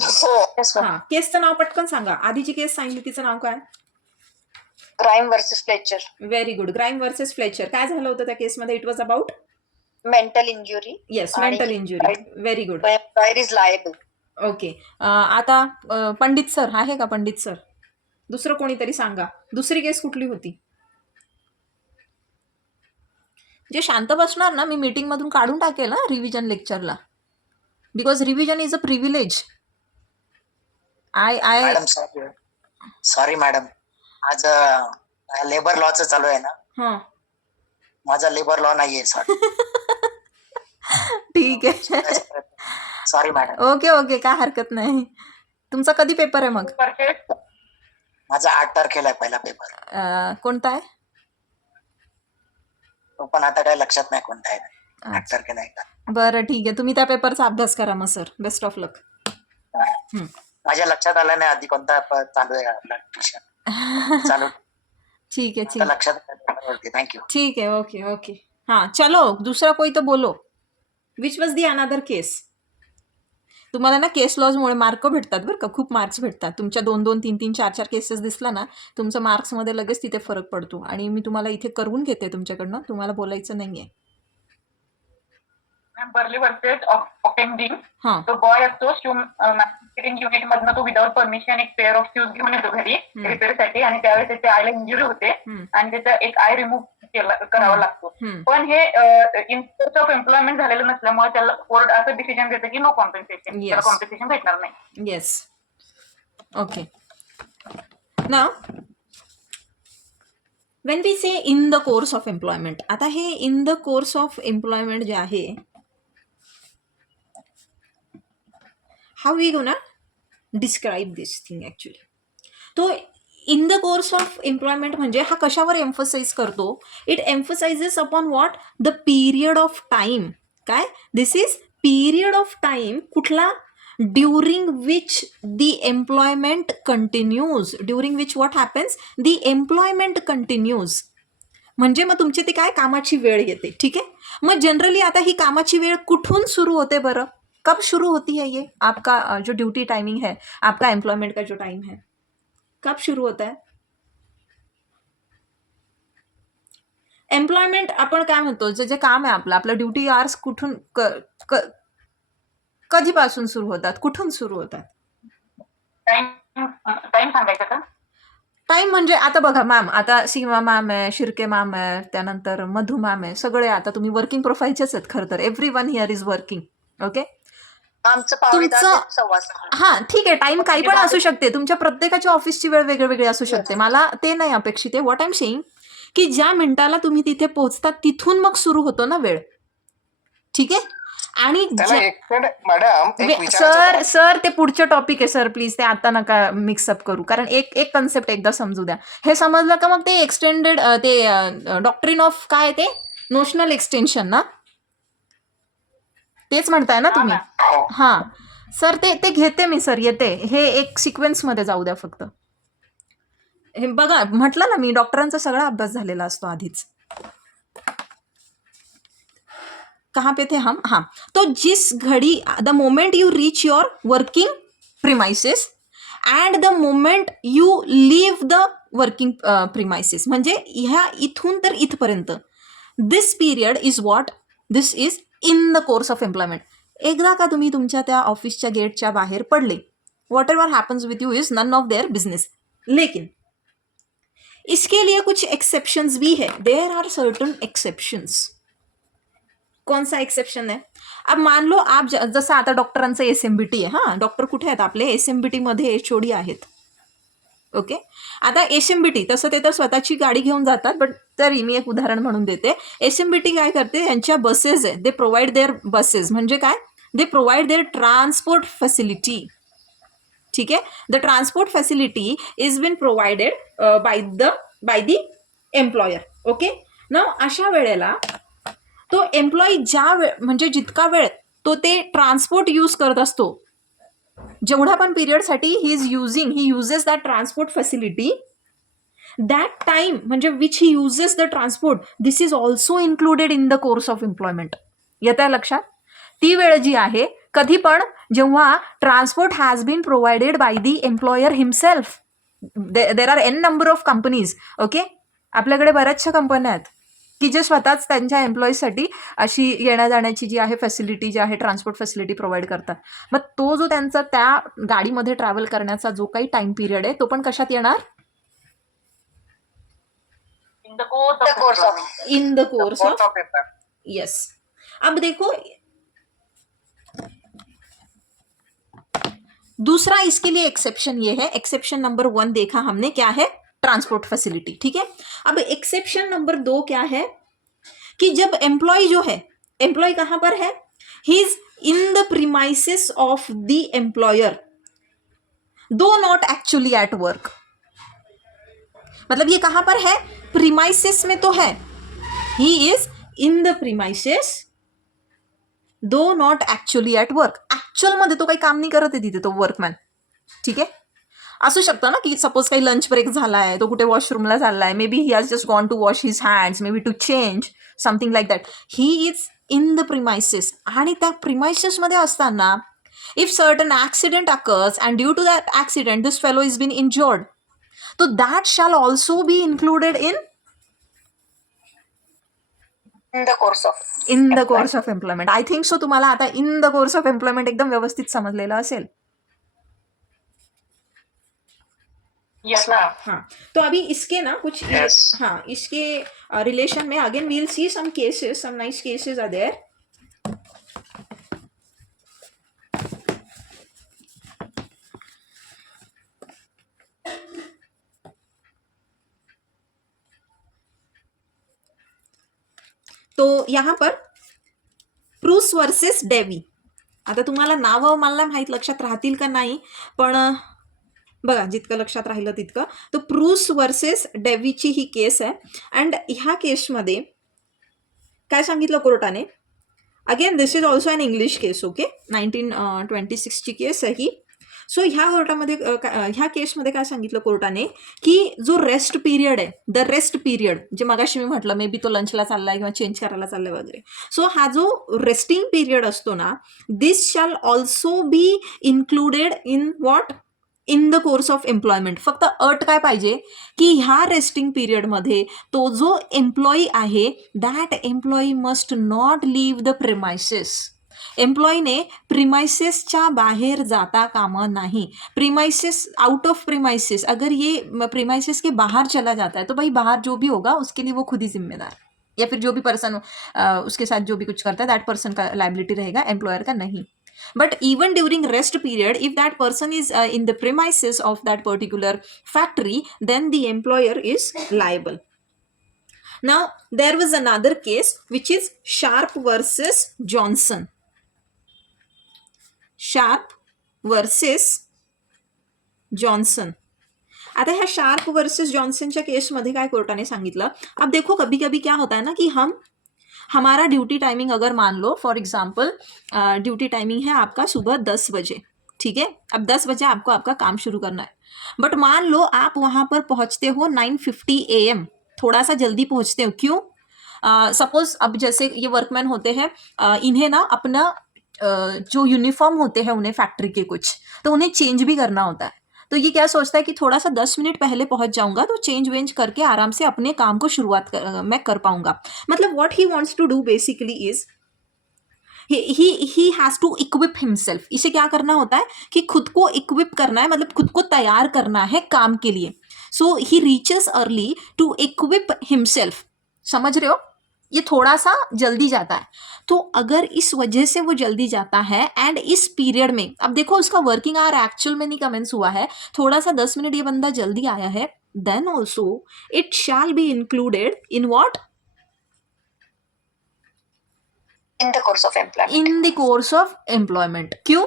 Yes, ma'am. हा, केसचं नाव पटकन सांगा. आधीची केस सांगितली तिचं नाव काय? Grime versus Fletcher. Very good. Grime versus Fletcher. काय झालं होतं त्या केसमध्ये? It was about Mental injury. Yes, आणि mental injury. Very good. The employer is liable. ओके. आता पंडित सर आहे का? पंडित सर, दुसरं कोणीतरी सांगा. दुसरी केस कुठली होती? जे शांत बसणार ना, मी मीटिंग मधून काढून टाकेल ना रिव्हिजन लेक्चरला, because revision is a privilege. I madam sorry madam, आज लेबर लॉचं चालू आहे ना, हां, माझा लेबर लॉ नाहीये सॉरी. ठीक आहे. Sorry madam. ओके ओके, काय हरकत नाही. तुमचा कधी पेपर आहे मग? माझा 8 तारखेला आहे पहिला पेपर. कोणता आहे? तो पण आता काही लक्षात नाही कोणता आहे. 8 तारखेला आहे का? बरं, ठीक आहे. तुम्ही त्या पेपरचा अभ्यास करा मग सर. Best of luck. माझ्या लक्षात आलं नाही आधी कोणता चालू आहे आपला ट्युशन चालू. ठीक आहे, ठीक आता लक्षात. थँक्यू. ठीक है. Okay okay. हाँ, चलो दूसरा कोई तो बोलो. Which was the another case? तुम्हाला ना केस लॉजमुळे मार्क भेटतात बरं का, खूप मार्क्स भेटतात. तुमच्या 2-2, 3-3, 4-4 केसेस दिसला ना, तुमचं मार्क्समध्ये लगेच तिथे फरक पडतो. आणि मी तुम्हाला इथे करून घेते तुमच्याकडनं, तुम्हाला बोलायचं नाही आहे. Barley versus offending. हां, तो बॉय असतो मॅन्युफॅक्चरिंग युनिट मधनं तो विदाउट परमिशन एक पेअर ऑफ शूज घेऊन येतो घरी रिपेअरसाठी, आणि त्यावेळेस त्याच्या आईला इंजुरी होते आणि त्याचा एक आय रिमूव्ह करावा लागतो. पण हे इन कोर्स ऑफ एम्प्लॉयमेंट झालेलं नसल्यामुळे त्याला कोर्ट असं डिसिजन देतं की नो कॉम्पेन्सेशन, त्याला कॉम्पेन्सेशन भेटणार नाही. येस. ओके. ना when we say in the course of employment, आता हे in the course of employment जे आहे, how we gonna describe this thing actually. तो in the course of employment म्हणजे हा कशावर एम्फसाइज करतो? It emphasises upon what? The period of time. काय? This is period of time. कुठला? During which the employment continues. During which what happens? The employment continues. म्हणजे मग तुमची ती काय कामाची वेळ येते. ठीक आहे. मग जनरली आता ही कामाची वेळ कुठून सुरू होते बरं? कब शुरू होती है ये आपका जो ड्यूटी टाइमिंग है, आपका एम्प्लॉयमेंट का जो टाइम है, कब शुरू होता है? एम्प्लॉयमेंट आपण काय म्हणतो, जे जे काम आहे आपलं, आपलं ड्युटी आवर्स कुठून कधीपासून सुरू होतात, कुठून सुरू होतात? टाइम सांगायचा का? टाइम म्हणजे आता बघा मॅम, आता सीमा मॅम आहे, शिर्के मॅम आहे, त्यानंतर मधू मॅम आहे, सगळे आता तुम्ही वर्किंग प्रोफाईलचेच आहेत खरं तर. Every one here is working. Okay. आमचं पावणे दहा तुमचं- ते 6:15. हां, ठीक आहे. टाइम काही पण असू शकते. तुमच्या प्रत्येकाच्या ऑफिसची वेळ वेगळी असू शकते. मला ते नाही अपेक्षित आहे. व्हॉट आय एम सेईंग की ज्या मिनिटाला तुम्ही तिथे पोहोचतात तिथून मग सुरू होतो ना वेळ. ठीक आहे. आणि त्याला एककडे मॅडम एक विचारायचं सर होतं. सर ते पुढचे टॉपिक आहे सर, प्लीज ते आता नका मिक्सअप करू, कारण एक कन्सेप्ट एकदा समजू द्या. हे समजलं का मग ते एक्सटेंडेड ते डॉक्ट्रिन ऑफ काय ते नोशनल एक्सटेन्शन ना, तेच म्हणताय ना तुम्ही? हां सर, ते घेते मी सर, येते. हे एक सिक्वेन्समध्ये जाऊ द्या फक्त. हे बघा, म्हटलं ना मी, डॉक्टरांचा सगळा अभ्यास झालेला असतो आधीच. कहाँ पे थे हम? हाँ, तो जिस घड़ी the moment you reach your working premises and the moment you leave the working premises, म्हणजे ह्या इथून तर इथपर्यंत, this period is what? This is in the course of employment. एकदा का तुम्ही तुमच्या त्या ऑफिसच्या गेटच्या बाहेर पडले, whatever happens with you is none of their business. लेकिन इसके लिए कुछ एक्सेप्शंस भी है. There are certain exceptions. कौन सा एक्सेप्शन है? अब मान लो आप जसं आता डॉक्टरांचं SMBT आहे. हां, डॉक्टर कुठे आहेत आपले? SMBT मध्ये HOD आहेत. ओके. आता SMBT तसं ते तर स्वतःची गाडी घेऊन जातात, बट तरी मी एक उदाहरण म्हणून देते. SMBT काय करते, यांच्या बसेस आहे, दे प्रोव्हाइड देअर बसेस. म्हणजे काय, they provide their transport facility. ठीक आहे. The transport facility is been provided by the employer. Okay. ना अशा वेळेला तो एम्प्लॉई म्हणजे जितका वेळ तो ते ट्रान्सपोर्ट यूज करत असतो, जेवढा पण पिरियडसाठी he uses that transport facility, that time म्हणजे which he uses the transport, this is also included in the course of employment. येत्या लक्षात. ती वेळ जी आहे, कधी पण जेव्हा transport has been provided by the employer himself. There are an number of companies. Okay. आपल्याकडे बऱ्याचशा कंपन्या आहेत की जे स्वतःच त्यांच्या एम्प्लॉईजसाठी अशी येण्या जाण्याची जी आहे फॅसिलिटी जी आहे, ट्रान्सपोर्ट फॅसिलिटी प्रोव्हाइड करतात. मग तो जो त्यांचा त्या गाडीमध्ये ट्रॅव्हल करण्याचा जो काही टाइम पिरियड आहे, तो पण कशात येणार, इन the course of in the course Course of. of employment. Yes. अब देखो दूसरा इसके लिए एक्सेप्शन ये है, एक्सेप्शन नंबर 1 देखा हमने, क्या है, ट्रांसपोर्ट फैसिलिटी. ठीक है. अब एक्सेप्शन नंबर 2 क्या है कि जब एम्प्लॉय जो है, एम्प्लॉय कहां पर है, ही is in the premises of the employer दो नॉट एक्चुअली एट वर्क. मतलब ये कहां पर है, प्रीमाइसेस में तो है, ही इज इन द प्रीमाइसेस दो नॉट ॲक्च्युअली ॲट वर्क. ॲक्च्युअलमध्ये तो काही काम नाही करत आहे तिथे, तो वर्कमॅन. ठीक आहे. असू शकतं ना की सपोज काही लंच ब्रेक झाला आहे, तो कुठे वॉशरूमला चालला आहे, maybe he has just gone to wash his hands, maybe to change something like that. He is in the premises. आणि त्या प्रिमायसेसमध्ये असताना if certain accident occurs and due to that accident this fellow is been injured, तो that shall also be included in in the course of course of employment. I think so तुम्हाला आता in the course of employment एकदम व्यवस्थित समजलेलं असेल. Yes ma'am. हाँ, तो अभी इसके ना कुछ Yes. हाँ, इसके रिलेशन में again we'll see some cases, some nice cases are there. तो यहाँ पर प्रूस वर्सेस डेवी. आता तुम्हाला नावं मला माहीत लक्षात राहतील का नाही, पण बघा जितकं लक्षात राहिलं तितकं. तो प्रूस वर्सेस डेवीची ही केस आहे. अँड ह्या केसमध्ये काय सांगितलं कोर्टाने, again this is also an English case. Okay. 1926ची केस आहे ही. सो ह्या कोर्टामध्ये ह्या केसमध्ये काय सांगितलं कोर्टाने की जो रेस्ट पिरियड आहे, द रेस्ट पिरियड जे मगाशी मी म्हटलं, मे बी तो लंचला चाललाय किंवा चेंज करायला चाललाय वगैरे. सो हा जो रेस्टिंग पिरियड असतो ना, this shall also be included in what, in the course of employment. फक्त अट काय पाहिजे की ह्या रेस्टिंग पिरियडमध्ये तो जो एम्प्लॉई आहे, that employee must not leave the premises. एम्प्लॉईने प्रीमाइसेसच्या बाहर जाता कामा नहीं. प्रीमाइसेस, आउट ऑफ प्रीमाइसेस, अगर ये प्रीमाइसेस के बाहर चला जाता है तो भाई बाहर जो भी होगा उसके लिए वो खुद ही जिम्मेदार, या फिर जो भी पर्सन उसके साथ जो भी कुछ करता है दैट पर्सन का लाइबिलिटी रहेगा, एम्प्लॉयर का नहीं. But even during rest period if that person is in the premises of that particular factory then the employer is liable. Now there was another case which is Sharp versus Johnson. Sharp versus Johnson. आता ह्या sharp versus जॉन्सनच्या केसमध्ये काय कोर्टाने सांगितलं, अब देखो कभी कभी क्या होता है ना कि हमारा ड्यूटी टाइमिंग अगर मान लो फॉर एग्जाम्पल ड्यूटी टाइमिंग है आपका सुबह 10 बजे. ठीक है. अब 10 बजे आपको आपका काम शुरू करना है, बट मान लो आप वहाँ पर पहुँचते हो 9:50 AM, थोड़ा सा जल्दी पहुँचते हो. क्यों? सपोज अब जैसे ये वर्कमैन होते हैं, इन्हें ना अपना जो यूनिफॉर्म होते हैं उन्हें फैक्ट्री के कुछ, तो उन्हें चेंज भी करना होता है. तो ये क्या सोचता है कि थोड़ा सा 10 मिनट पहले पहुंच जाऊंगा तो चेंज वेंज करके आराम से अपने काम को शुरुआत मैं कर पाऊंगा. मतलब what he wants to do basically is he has to equip himself. इसे क्या करना होता है कि खुद को इक्विप करना है, मतलब खुद को तैयार करना है काम के लिए. So he reaches early to equip himself. समझ रहे हो? ये थोड़ा सा जल्दी जाता है। तो अगर इस वजह से वो जल्दी जाता है एंड इस पीरियड में, अब देखो उसका वर्किंग आवर एक्चुअल में नहीं कमेंस हुआ है, थोड़ा सा 10 मिनट ये बंदा जल्दी आया है, then also it shall be included in what, In the course of employment. In the course of employment. क्यों?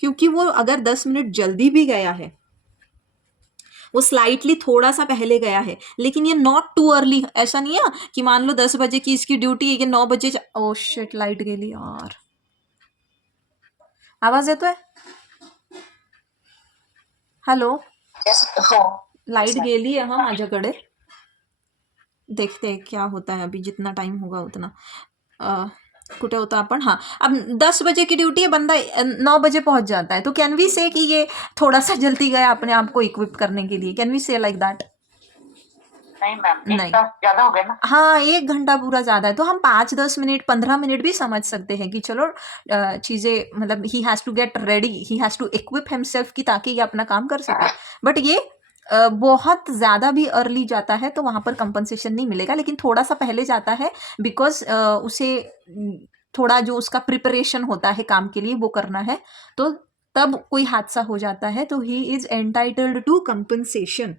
क्योंकि वो अगर 10 मिनट जल्दी भी गया है, वो स्लाइटली थोड़ा सा पहले गया है, लेकिन ये नॉट टू अर्ली, ऐसा नहीं है कि मान लो 10 बजे की इसकी ड्यूटी है कि 9 बजे, ओ शिट लाईट गेली यार, आवाज येतोय? Hello, Yes. हो. लाईट गेली आहे हा माझ्याकडे, देखते हैं क्या होता है अभी, जितना टाइम होगा उतना। कुठे होता अपन, हाँ, अब 10 बजे की ड्यूटी है, बंदा 9 बजे पहुंच जाता है, तो कैन वी से कि ये थोड़ा सा जल्दी गया अपने आप को इक्विप करने के लिए, कैन वी से लाइक दैट? नहीं मैम, नहीं। एक तास ज्यादा हो गया ना। हाँ, 1 घंटा पूरा ज़्यादा है, तो हम 5-10 मिनट 15 मिनट भी समझ सकते हैं कि चलो चीज़ें, मतलब he has to get ready, he has to equip himself की ताकि ये अपना काम कर सके। बट ये बहुत ज़्यादा भी अर्ली जाता है तो वहाँ पर कंपनसेशन नहीं मिलेगा, लेकिन थोड़ा सा पहले जाता है बिकॉज उसे थोड़ा जो उसका प्रिपरेशन होता है काम के लिए वो करना है, तो तब कोई हादसा हो जाता है तो he is entitled to compensation.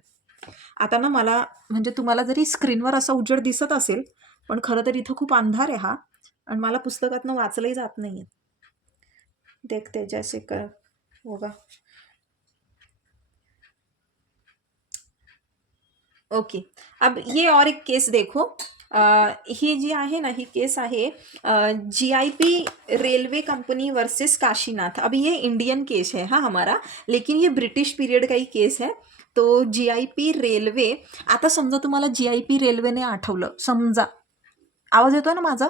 आता ना मला म्हणजे तुम्हाला जरी स्क्रीनवर असा उजेड दिसत असेल, पण खरं तर इथं खूप अंधार आहे हा, आणि मला पुस्तकातनं वाचलंही जात नाही आहे। देखते जैसे कर होगा। ओके, अब ये और एक केस देखो, ही जी आहे ना, ही केस आहे GIP railway company versus Kashinath. अब ये इंडियन केस है हाँ हमारा, लेकिन ये ब्रिटिश पीरियड का ही केस है। तो GIP रेल्वे, आता समजा तुम्हाला GIP रेल्वेने आठवलं, समजा, आवाज येतोय ना माझा?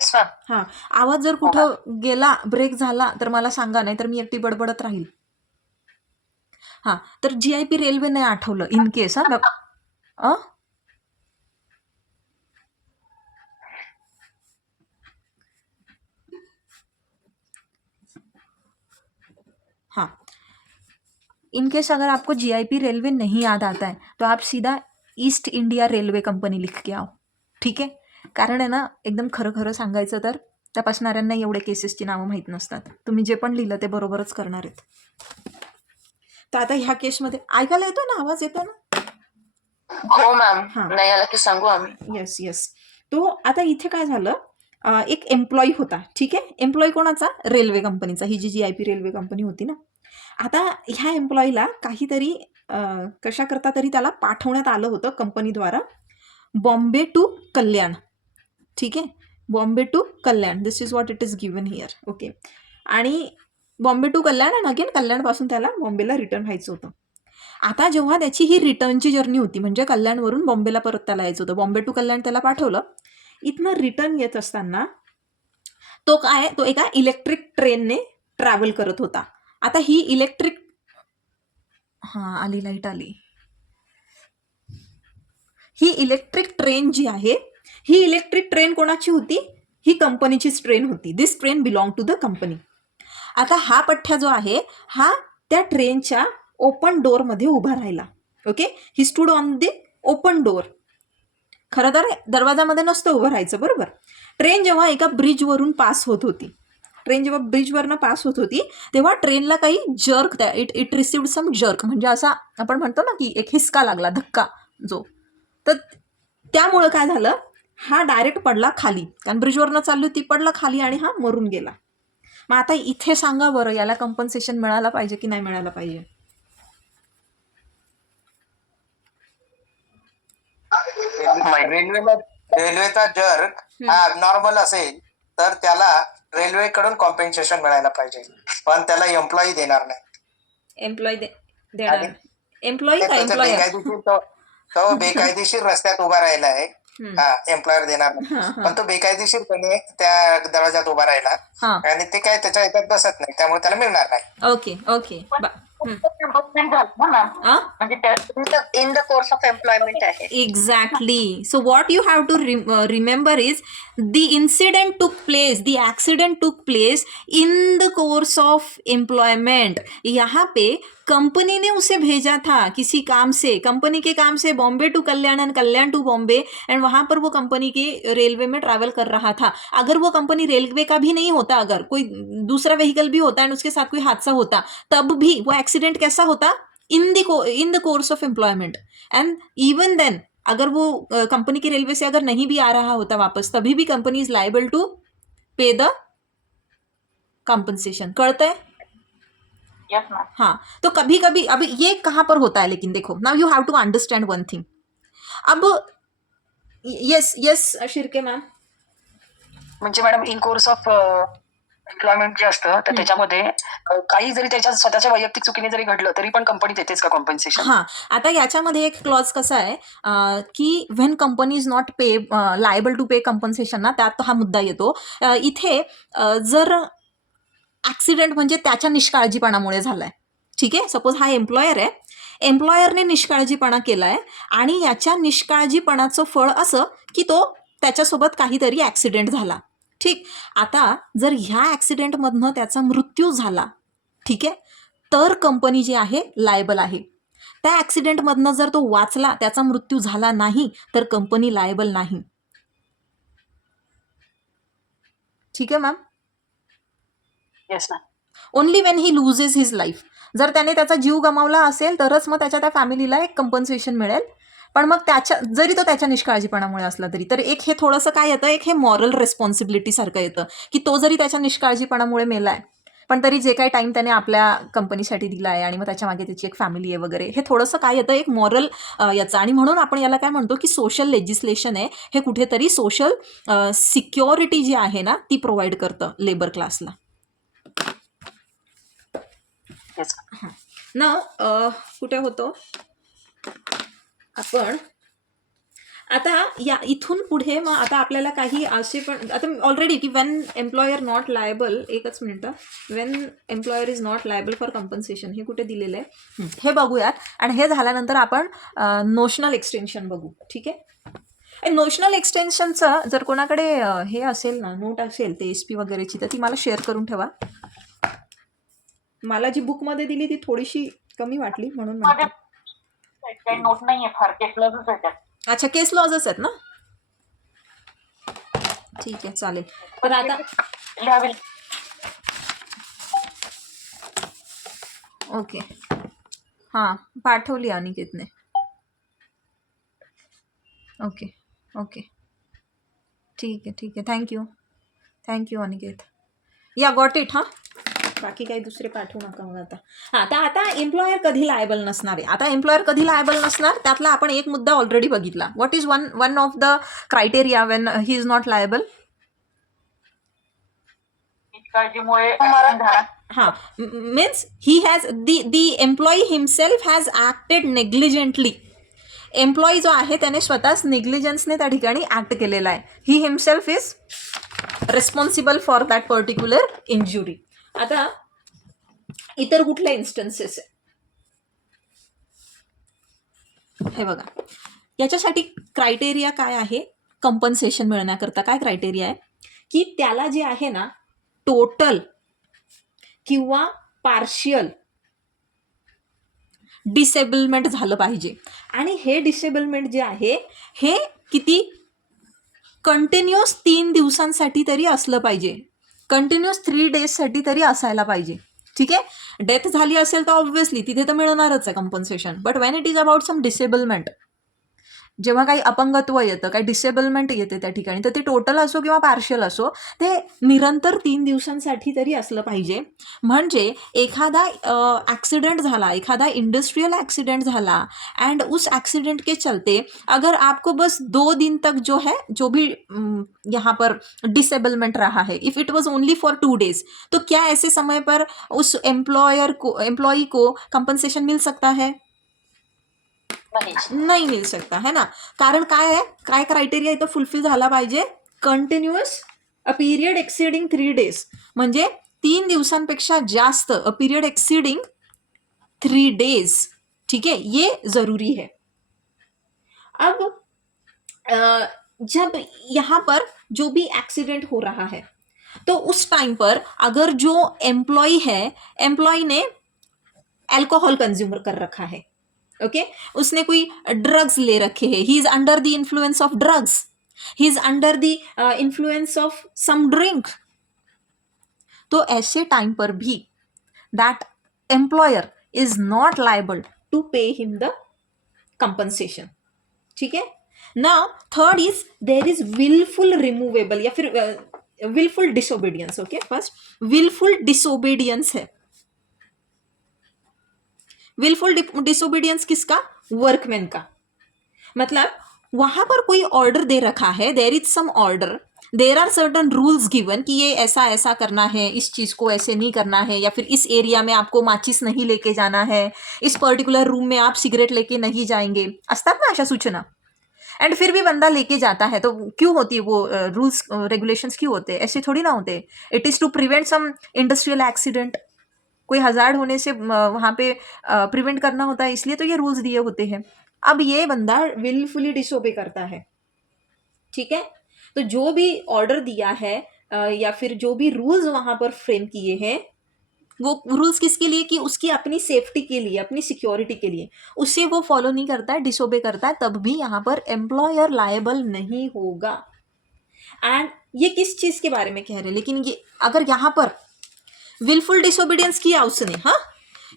Yes, ma'am. हां, आवाज जर कुठं गेला, ब्रेक झाला तर मला सांगा, नाही तर मी एकटी बडबडत राहील। हां, तर GIP रेल्वेने आठवलं इन केस, हां हाँ, इन केस अगर आपको GIP रेलवे नहीं याद आता है तो आप सीधा ईस्ट इंडिया रेल्वे कंपनी लिख के आओ, ठीक आहे? कारण आहे ना, एकदम खरं खरं सांगायचं तर तपासणाऱ्यांना एवढे केसेसची नावं माहीत नसतात, तुम्ही जे पण लिहिलं ते बरोबरच करणार आहेत। तर आता ह्या केसमध्ये ऐकायला येतोय ना, आवाज येतोय ना? हो मॅम, हां. नाही आला की सांगू आम्ही। Yes yes. तो आता इथे काय झालं, एक एम्प्लॉई होता, ठीक आहे? एम्प्लॉई कोणाचा? रेल्वे कंपनीचा, ही जी GIP रेल्वे कंपनी होती ना। आता ह्या एम्प्लॉईला काहीतरी कशाकरता तरी त्याला पाठवण्यात आलं होतं कंपनीद्वारा बॉम्बे टू कल्याण, ठीक आहे? Bombay to Kalyan, this is what it is given here, okay? आणि बॉम्बे टू कल्याण आणि अगेन कल्याणपासून त्याला बॉम्बेला रिटर्न व्हायचं होतं। आता जेव्हा त्याची ही रिटर्नची जर्नी होती, म्हणजे कल्याणवरून बॉम्बेला परत त्याला यायचं होतं, बॉम्बे टू कल्याण त्याला पाठवलं, इथनं रिटर्न येत असताना तो एका इलेक्ट्रिक ट्रेनने ट्रॅव्हल करत होता। आता ही इलेक्ट्रिक, हां आली लाईट आली, ही इलेक्ट्रिक ट्रेन जी आहे, ही इलेक्ट्रिक ट्रेन कोणाची होती? ही कंपनीचीच ट्रेन होती, this train belong to the company. आता हा पठ्ठा जो आहे हा त्या ट्रेनच्या ओपन डोअरमध्ये उभा राहिला, okay? He stood on the open door. खरं तर दरवाजामध्ये नसतं उभं राहायचं, बरोबर? ट्रेन जेव्हा एका ब्रिजवरून पास होत होती, जेव्हा ब्रिजवरनं पास होत होती तेव्हा ट्रेनला काही jerk, it received some jerk, म्हणजे असा आपण म्हणतो ना की एक हिसका लागला, धक्का जो, तर त्यामुळं काय झालं, हा डायरेक्ट पडला खाली, कारण ब्रिजवरनं चालली होती, पडला खाली आणि हा मरून गेला। मग आता इथे सांगा बरं, याला कंपन्सेशन मिळायला पाहिजे की नाही मिळायला पाहिजे? रेल्वेचा जर्क हा ॲबनॉर्मल असेल तर त्याला रेल्वेकडून कॉम्पेन्सेशन मिळायला पाहिजे, पण त्याला एम्प्लॉई देणार नाही। एम्प्लॉई देणार, एम्प्लॉई का त्याचं एम्प्लॉयर? बेकायदेशीर तो बेकायदेशीर रस्त्यात उभा राहिला आहे, हा एम्प्लॉयर देणार नाही, पण तो बेकायदेशीरपणे त्या दरवाजात उभा राहिला हां, आणि ते काय त्याच्या ह्याच्यात बसत नाही, त्यामुळे त्याला मिळणार नाही। Okay okay. Reimbursement झालं ना मॅम, म्हणजे In the course of employment आहे. Exactly. So what you have to remember is the incident took place, the accident took place in the course of employment. यहाँ पे कंपनी ने उसे भेजा था किसी काम से, कंपनी के काम से Bombay to Kalyan and Kalyan to Bombay, and वहां पर वो कंपनी के रेलवे में ट्रैवल कर रहा था। अगर वो कंपनी रेलवे का भी नहीं होता, अगर कोई दूसरा व्हीकल भी होता एंड उसके साथ कोई हादसा होता, तब भी वो एक्सीडेंट कैसा होता, in the course of employment. And even then अगर वो कंपनी के रेलवे से अगर नहीं भी आ रहा होता वापस, तभी भी company is liable to pay the compensation. कळत है? Yes ma'am. हाँ, तो कभी कभी अब ये कहाँ पर होता है, लेकिन देखो now you have to understand one thing. अब यस यस शिर्के मॅम, म्हणजे madam in course of employment जे असतं तर त्याच्यामध्ये काही जरी त्याच्या स्वतःच्या वैयक्तिक चुकीने जरी घडलं तरी पण कंपनी देतेच का कॉम्पन्सेशन? हां, आता याच्यामध्ये एक क्लॉज कसा आहे की व्हेन कंपनी इज नॉट पे लायबल टू पे कॉम्पन्सेशन ना, त्यात हा मुद्दा येतो। इथे जर ॲक्सिडेंट म्हणजे त्याच्या निष्काळजीपणामुळे झालाय, ठीक आहे, सपोज हा एम्प्लॉयर आहे, एम्प्लॉयरने निष्काळजीपणा केलाय आणि याच्या निष्काळजीपणाचं फळ असं की तो त्याच्यासोबत काहीतरी ॲक्सिडेंट झाला, ठीक। आता जर ह्या ॲक्सिडेंटमधनं त्याचा मृत्यू झाला, ठीक आहे, तर कंपनी जी आहे लायबल आहे। त्या ॲक्सिडेंटमधनं जर तो वाचला, त्याचा मृत्यू झाला नाही, तर कंपनी लायबल नाही, ठीक आहे ma'am. Yes ma'am. Only when he loses his life, जर त्याने त्याचा जीव गमावला असेल तरच मग त्याच्या त्या फॅमिलीला एक कंपन्सेशन मिळेल। पण मग त्याच्या जरी तो त्याच्या निष्काळजीपणामुळे असला तरी, तर एक हे थोडंसं काय येतं, एक हे मॉरल रिस्पॉन्सिबिलिटी सारखं येतं की तो जरी त्याच्या निष्काळजीपणामुळे मेलाय, पण तरी जे काही टाइम त्याने आपल्या कंपनीसाठी दिला आहे आणि मग त्याच्या मागे त्याची एक फॅमिली आहे वगैरे, हे थोडंसं काय येतं, एक मॉरल याचं। आणि म्हणून आपण याला काय म्हणतो की सोशल लेजिस्लेशन आहे, हे कुठेतरी सोशल सिक्युरिटी जी आहे ना ती प्रोव्हाइड करतं लेबर क्लासला ना। कुठे होतो आपण आता, या इथून पुढे मग आता आपल्याला काही असे पण आता ऑलरेडी की वेन एम्प्लॉयर नॉट लायबल, एकच मिनिटं, when employer is not liable for compensation हे कुठे दिलेलं आहे हे बघूयात। आणि हे झाल्यानंतर आपण नोशनल एक्सटेन्शन बघू, ठीक आहे। नोशनल एक्सटेन्शनचं जर कोणाकडे हे असेल ना, नोट असेल ते SP वगैरेची, तर ती मला शेअर करून ठेवा। मला जी बुकमध्ये दिली ती थोडीशी कमी वाटली म्हणून म्हणते। काही नोट नाहीये फार, केसलच आहे त्यात। अच्छा, केस लॉजच आहेत ना, ठीक आहे, चालेल। तर आता लिहावे ओके, हां, पाठवली अनिकेतने, ओके ओके, ठीक आहे, थँक्यू अनिकेत, या गॉट इट। हां, बाकी काही दुसरे पाठवू नका मग आता। हां, तर आता एम्प्लॉयर कधी लायबल नसणार आहे। आता एम्प्लॉयर कधी लायबल नसणार, त्यातला आपण एक मुद्दा ऑलरेडी बघितला। What is one of the criteria when he is not liable? काळजीमुळे हां, means he has the employee himself has acted negligently. Employee जो आहे त्याने स्वतःच नेग्लिजन्सने त्या ठिकाणी ॲक्ट केलेला आहे। He himself is responsible for that particular injury. आता इतर कुठले इन्स्टन्सेस आहे हे बघा, याच्यासाठी क्रायटेरिया काय आहे, कंपन्सेशन मिळण्याकरता काय क्रायटेरिया आहे की त्याला जे आहे ना टोटल किंवा पार्शियल डिसेबलमेंट झालं पाहिजे। आणि हे डिसेबलमेंट जे आहे हे किती, कंटिन्युअस 3 दिवसांसाठी तरी असलं पाहिजे, कंटिन्युअस 3 डेजसाठी तरी असायला पाहिजे, ठीक आहे। डेथ झाली असेल तर ऑब्व्हियसली तिथे तर मिळणारच आहे compensation, but when it is about some disablement, जेव्हा काही अपंगत्व येतं, काही डिसेबलमेंट येते त्या ठिकाणी, तर ते टोटल असो किंवा पार्शियल असो, ते निरंतर 3 दिवसांसाठी तरी असलं पाहिजे। म्हणजे एखादा एक्सीडेंट झाला, एखादा इंडस्ट्रियल एक्सीडेंट झाला एंड उस एक्सीडेंट के चलते अगर आपको बस 2 दिन तक जो भी यहाँ पर डिसेबलमेंट रहा है, if it was only for 2 days, तो क्या ऐसे समय पर उस एम्प्लॉई को कंपनसेशन मिल सकता है? नहीं मिल सकता है ना। कारण काय आहे, काय क्रायटेरिया इथं फुलफिल झाला पाहिजे, कंटिन्युअस अ पीरियड एक्सिडिंग 3 डेज, म्हणजे 3 दिवसांपेक्षा जास्त, अ पीरियड एक्सिडिंग 3 डेज, ठीक है, ये जरूरी है। अब जब यहाँ पर जो भी एक्सीडेंट हो रहा है, तो उस टाइम पर अगर जो एम्प्लॉई है, एम्प्लॉई ने अल्कोहल कंज्यूम कर रखा है, ओके उसने कोई ड्रग्स ले रखे हैं, he is under the influence of drugs, he is under the influence of some drink, तो ऐसे टाइम पर भी that employer is not liable to pay him the compensation, ठीक है। Now third is there is willful removable या फिर willful disobedience, okay first willful disobedience है। Willful disobedience किसका? वर्कमैन का। मतलब वहां पर कोई ऑर्डर दे रखा है, there is some order, there are certain rules given कि ये ऐसा ऐसा करना है, इस चीज को ऐसे नहीं करना है, या फिर इस एरिया में आपको माचिस नहीं लेके जाना है, इस पर्टिकुलर रूम में आप सिगरेट लेके नहीं जाएंगे, असतात ना अशा सूचना, एंड फिर भी बंदा लेके जाता है। तो क्यों होती है वो रूल्स रेगुलेशंस क्यों होते हैं? ऐसे थोड़ी ना होते। It is to prevent some industrial accident, कोई हजार्ड होने से वहां पे प्रिवेंट करना होता है, इसलिए तो ये रूल्स दिए होते हैं। अब ये बंदा विलफुली डिसोबे करता है, ठीक है। तो जो भी ऑर्डर दिया है या फिर जो भी रूल्स वहां पर फ्रेम किए हैं, वो रूल्स किसके लिए? कि उसकी अपनी सेफ्टी के लिए, अपनी सिक्योरिटी के लिए, उससे वो फॉलो नहीं करता है, डिसोबे करता है, तब भी यहाँ पर एम्प्लॉयर लायबल नहीं होगा। एंड ये किस चीज के बारे में कह रहे हैं? लेकिन ये अगर यहाँ पर विलफुल डिसोबीडियंस किया उसने, हाँ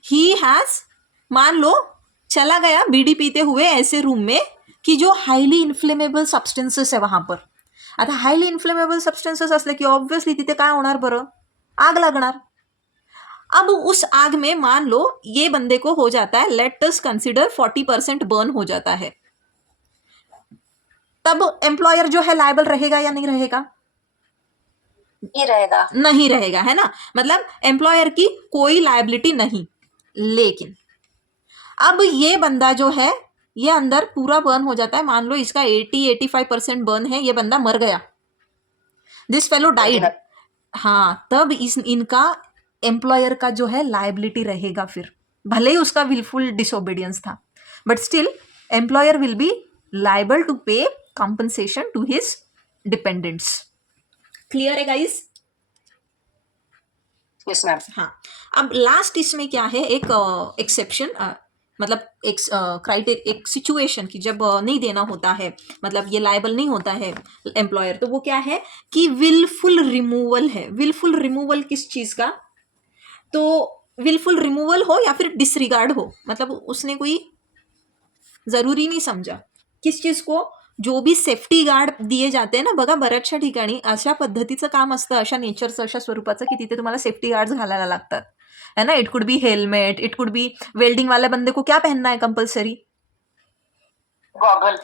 ही हैज, मान लो चला गया बीड़ी पीते हुए ऐसे रूम में कि जो हायली इन्फ्लेमेबल सबस्टेन्सेस आहे वहां पर। आता हायली इन्फ्लेमेबल सबस्टेन्सेस असले की ऑब्व्हियसली तिथे काय होणार बरं? आग लागणार। अब उस आग में मान लो ये बंदे को हो जाता है, लेट अस कंसिडर 40% बर्न हो जाता है, तब एम्प्लॉयर जो है लायबल रहेगा या नहीं रहेगा? नहीं रहेगा। नहीं रहेगा, है ना। मतलब एम्प्लॉयर की कोई लायबिलिटी नहीं। लेकिन अब ये बंदा जो है ये अंदर पूरा बर्न हो जाता है, मान लो इसका 80-85% बर्न है, ये बंदा मर गया, दिस फेलो डाइड, हाँ तब इनका एम्प्लॉयर का जो है लायबिलिटी रहेगा। फिर भले ही उसका विलफुल डिसोबीडियंस था, but still employer will be liable to pay compensation to his dependents. Clear है गाइस? Yes ma'am. हाँ, अब लास्ट इसमें क्या है, एक एक्सेप्शन, मतलब एक क्राइटेरिया, एक सिचुएशन कि जब नहीं देना होता है, मतलब ये लायबल नहीं होता है एम्प्लॉयर, तो वो क्या है कि विलफुल रिमूवल है। विलफुल रिमूवल किस चीज का? तो विलफुल रिमूवल हो या फिर डिसरिगार्ड हो, मतलब उसने कोई जरूरी नहीं समजा किस चीज को, जो भी सेफ्टी गार्ड दिए जाते हैं ना, बघा बऱ्याचशा ठिकाणी अशा पद्धतीचं काम असतं, अशा नेचरचं, अशा स्वरूपाचं की तिथे तुम्हाला सेफ्टी गार्ड्स घालायला लागतात, है ना। It could be helmet, it could be welding वाले बंदे को क्या पहनना है कंपल्सरी? गॉगल।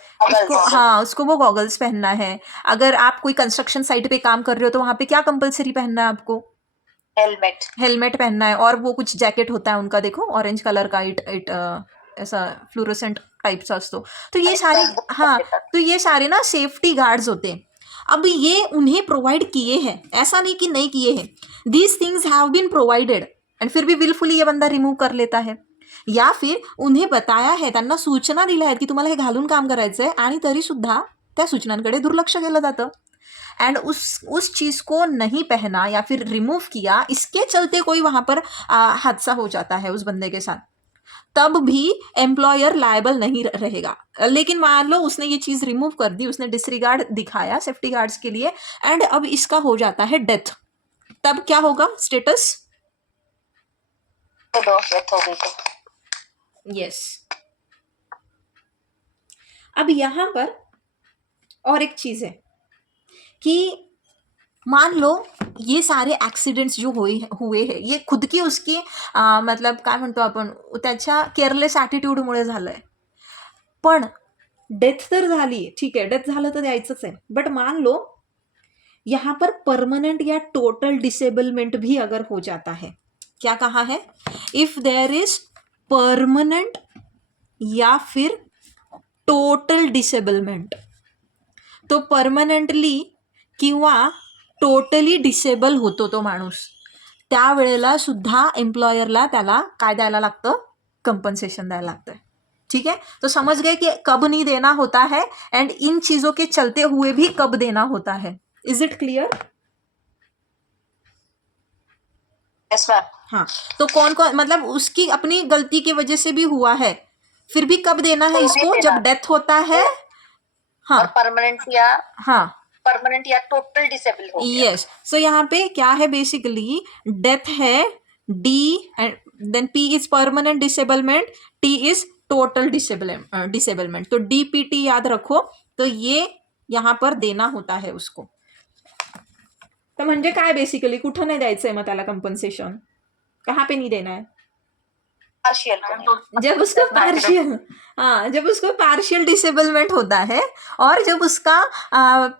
हाँ उसको वो गॉगल्स पहनना है। अगर आप कोई कंस्ट्रक्शन साइट पे काम कर रहे हो तो वहां पे क्या कंपल्सरी पहनना है आपको? हेलमेट। हेलमेट पहनना है। और वो कुछ जैकेट होता है उनका, देखो ऑरेंज कलर का, इट ऐसा फ्लोरोसेंट टाइपचा असतो। तो ये सारे, हाँ तो ये सारे ना सेफ्टी गार्ड्स होते हैं। अब ये उन्हें प्रोवाइड किए हैं, ऐसा नहीं कि नहीं किए हैं, these things have been provided, and फिर भी विलफुली ये बंदा रिमूव कर लेता है, या फिर उन्हें बताया है, त्यांना सूचना दिल्या आहेत की तुम्हाला हे घालून काम करायचं आहे, आणि तरी सुद्धा त्या सूचनांकडे दुर्लक्ष केलं जातं, एंड उस चीज को नहीं पहना या फिर रिमूव किया, इसके चलते कोई वहां पर हादसा हो जाता है उस बंदे के साथ, तब भी एम्प्लॉयर लायबल नहीं रहेगा। लेकिन मान लो उसने ये चीज रिमूव कर दी, उसने डिसरिगार्ड दिखाया सेफ्टी गार्ड्स के लिए, एंड अब इसका हो जाता है डेथ, तब क्या होगा स्टेटस? डेथ हो गई तो यस। अब यहां पर और एक चीज है कि मान लो ये सारे ऍक्सिडेंट्स जो हुए हैं, ये खुद की उसकी मतलब काय म्हणतो आपण, त्याच्या केअरलेस ॲटिट्यूडमुळे झालंय। पण डेथ तर झाली, ठीक आहे, डेथ झालं तर द्यायचंच आहे, बट मान लो यहाँ पर परमानेंट या टोटल डिसेबलमेंट भी अगर हो जाता है, क्या कहा है? इफ देयर इज परमानेंट या फिर टोटल डिसेबलमेंट, तो परमनंटली किंवा टोटली डिसेबल होतो तो माणूस, त्यावेळेला सुद्धा एम्प्लॉयरला त्याला काय द्यायला लागतं? कंपनसेशन द्यायला लागतं। ठीक है, तो समझ गए कि कब नहीं देना होता है एंड इन चीजों के चलते हुए भी कब देना होता है। Is it clear? Yes ma'am. हाँ, तो कौन कौन, मतलब उसकी अपनी गलती की वजह से भी हुआ है, फिर भी कब देना है इसको, जब डेथ होता है। हाँ, और हाँ, परमानेंट या टोटल डिसेबल हो गया। यस। सो यहाँ पे क्या है, बेसिकली डेथ है D, and then P is permanent disablement, T is total disablement. तो DPT याद रखो, तो ये यहाँ पर देना होता है उसको. तर म्हणजे काय, बेसिकली कुठं नाही द्यायचंय मग त्याला कंपन्सेशन, कहाँ पे नहीं देना है. पार्शियल जब उसको पार्शियल, हाँ, जब उसको पार्शियल डिसेबलमेंट होता है, और जब उसका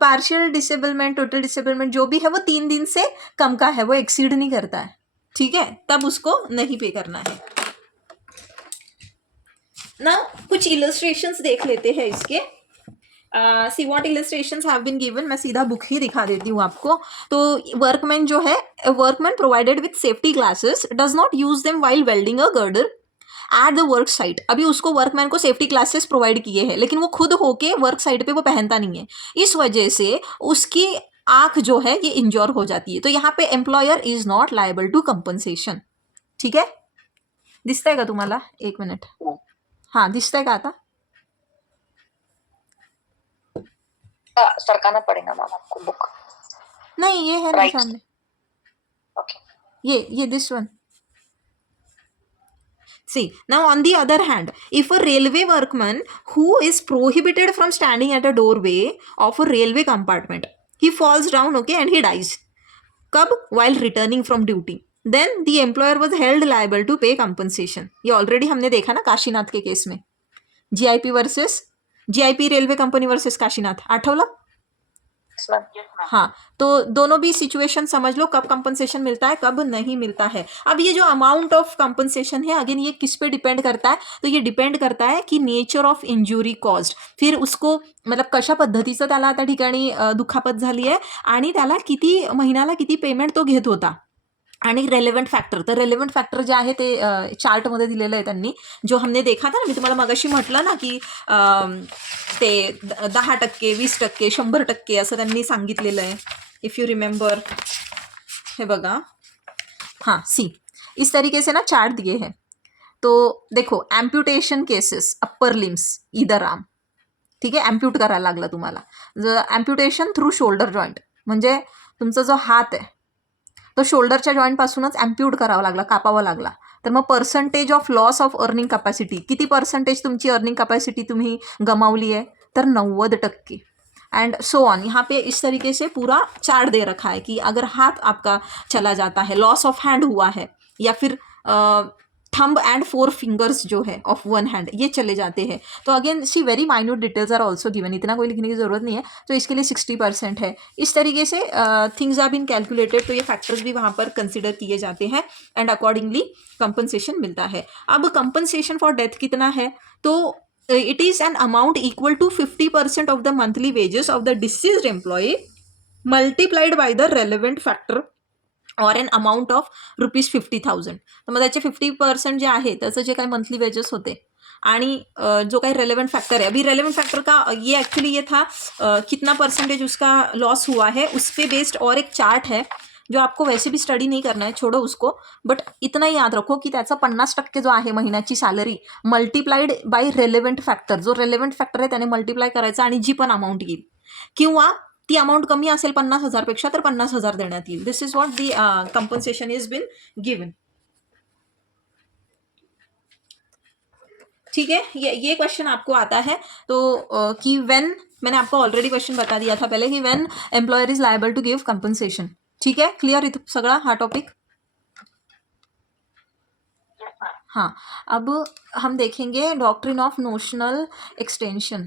पार्शियल डिसेबलमेंट, टोटल डिसेबलमेंट जो भी है वो 3 दिन से कम का है, वो एक्सीड नहीं करता है, ठीक है, तब उसको नहीं पे करना है ना. कुछ इलस्ट्रेशंस देख लेते हैं इसके. See what illustrations have been given. मैं सीधा बुक ही दिखा देती हूँ आपको. तो वर्कमैन जो है, workman provided with safety glasses does not use them while welding a girder at the work site. अभी उसको वर्कमैन को सेफ्टी ग्लासेस प्रोवाइड किए हैं, लेकिन वो खुद होके वर्क साइट पे वो पहनता नहीं है, इस वजह से उसकी आंख जो है ये इंजोर हो जाती है. तो यहाँ पे employer is not liable to compensation. ठीक है, दिसतंय का तुम्हाला? एक मिनिट. हाँ, दिसतंय का आता? सरकाना पड़ेगा मैम आपको बुक. नहीं, ये है ना Right. सामने, ओके. ये this one. See, now on the other hand, if a railway workman who is prohibited from standing at a doorway of a railway compartment, he falls down, okay, and he dies. कब? While returning from duty. Then the employer was held liable to pay compensation. ये already हमने देखा ना काशीनाथ के case में, GIP railway company versus Kashinath, आठवलं? हाँ, तो दोनों भी सिचुएशन समझ लो, कब कंपनसेशन मिलता है, कब नहीं मिलता है. अब ये जो अमाउंट ऑफ कंपनसेशन है, अगेन ये किस पे डिपेंड करता है, तो ये डिपेंड करता है की नेचर ऑफ इंजुरी कॉज्ड. फिर उसको मतलब कशा पद्धतीचं त्याला त्या ठिकाणी दुखापत झाली आहे, आणि त्याला किती महिन्याला किती पेमेंट तो घेत होता, आणि रेलेव्हंट फॅक्टर. तर रेलेव्हंट फॅक्टर जे आहे ते चार्टमध्ये दिलेलं आहे त्यांनी, जो हमने देखा था ना, मी तुम्हाला मगाशी म्हटलं ना की ते 10%, 20%, 100% असं त्यांनी सांगितलेलं आहे, इफ यू रिमेंबर. हे बघा, हाँ, सी इस तरीके से ना चार्ट दिए हैं. तो देखो, amputation cases, upper limbs, either arm, ठीक आहे, एम्प्यूट करायला लागला तुम्हाला. एम्प्युटेशन थ्रू शोल्डर जॉईंट, म्हणजे तुमचा जो हात आहे तो शोल्डरच्या जॉईंटपासूनच एम्प्यूट करावा लागला, कापावा लागला. तर मग percentage of loss of earning capacity, किती पर्सेंटेज तुमची अर्निंग कॅपॅसिटी तुम्ही गमावली आहे, तर 90%. And so on. यहाँ पे इस तरीके से पूरा चार्ट दे रखा है कि अगर हाथ आपका चला जाता है, लॉस ऑफ हैंड हुआ है, या फिर थंब एंड 4 फिंगर्स जो है ऑफ 1 हैंड ये चले जाते हैं, तो again see very minute details are also given, इतना कोई लिखने की ज़रूरत नहीं है. तो इसके लिए 60% है. इस तरीके से थिंग्स आर बीन कैलकुलेटेड, तो ये फैक्टर्स भी वहाँ पर कंसिडर किए जाते हैं, एंड अकॉर्डिंगली कंपनसेशन मिलता है. अब कंपनसेशन फॉर डेथ कितना है, तो it is an amount equal to 50% of the monthly wages of the deceased employee multiplied by the relevant factor or an amount of ₹50,000. तर मग त्याचे 50% जे आहे त्याचं जे काही मंथली वेजेस होते, आणि जो काही रेलेवेंट फैक्टर है, अभी रेलेवेंट फैक्टर का ये एक्चुअली ये था कितना परसेंटेज उसका लॉस हुआ है, उस पर बेस्ड और एक चार्ट है जो आपको वैसे भी स्टडी नहीं करना है, छोड़ो उसको. बट इतना ही याद रखो की त्याचा 50% जो आहे महिन्याची salary multiplied by relevant factor, जो रेलेव्हंट फॅक्टर आहे त्याने मल्टिप्लाय करायचा, आणि जी पण अमाऊंट येईल, किंवा ती अमाऊंट कमी असेल 50,000 पेक्षा, तर 50,000 देण्यात येईल. This is what the compensation is been given. ठीक है, ये क्वेश्चन आपको आता है. तो कि व्हेन, मैंने आपको ऑलरेडी क्वेश्चन बता दिया था पहले कि when employer is liable to give compensation. ठीक है, क्लियर इथं सगळा हा टॉपिक. हाँ, अब हम देखेंगे डॉक्ट्रिन ऑफ नोशनल एक्सटेंशन.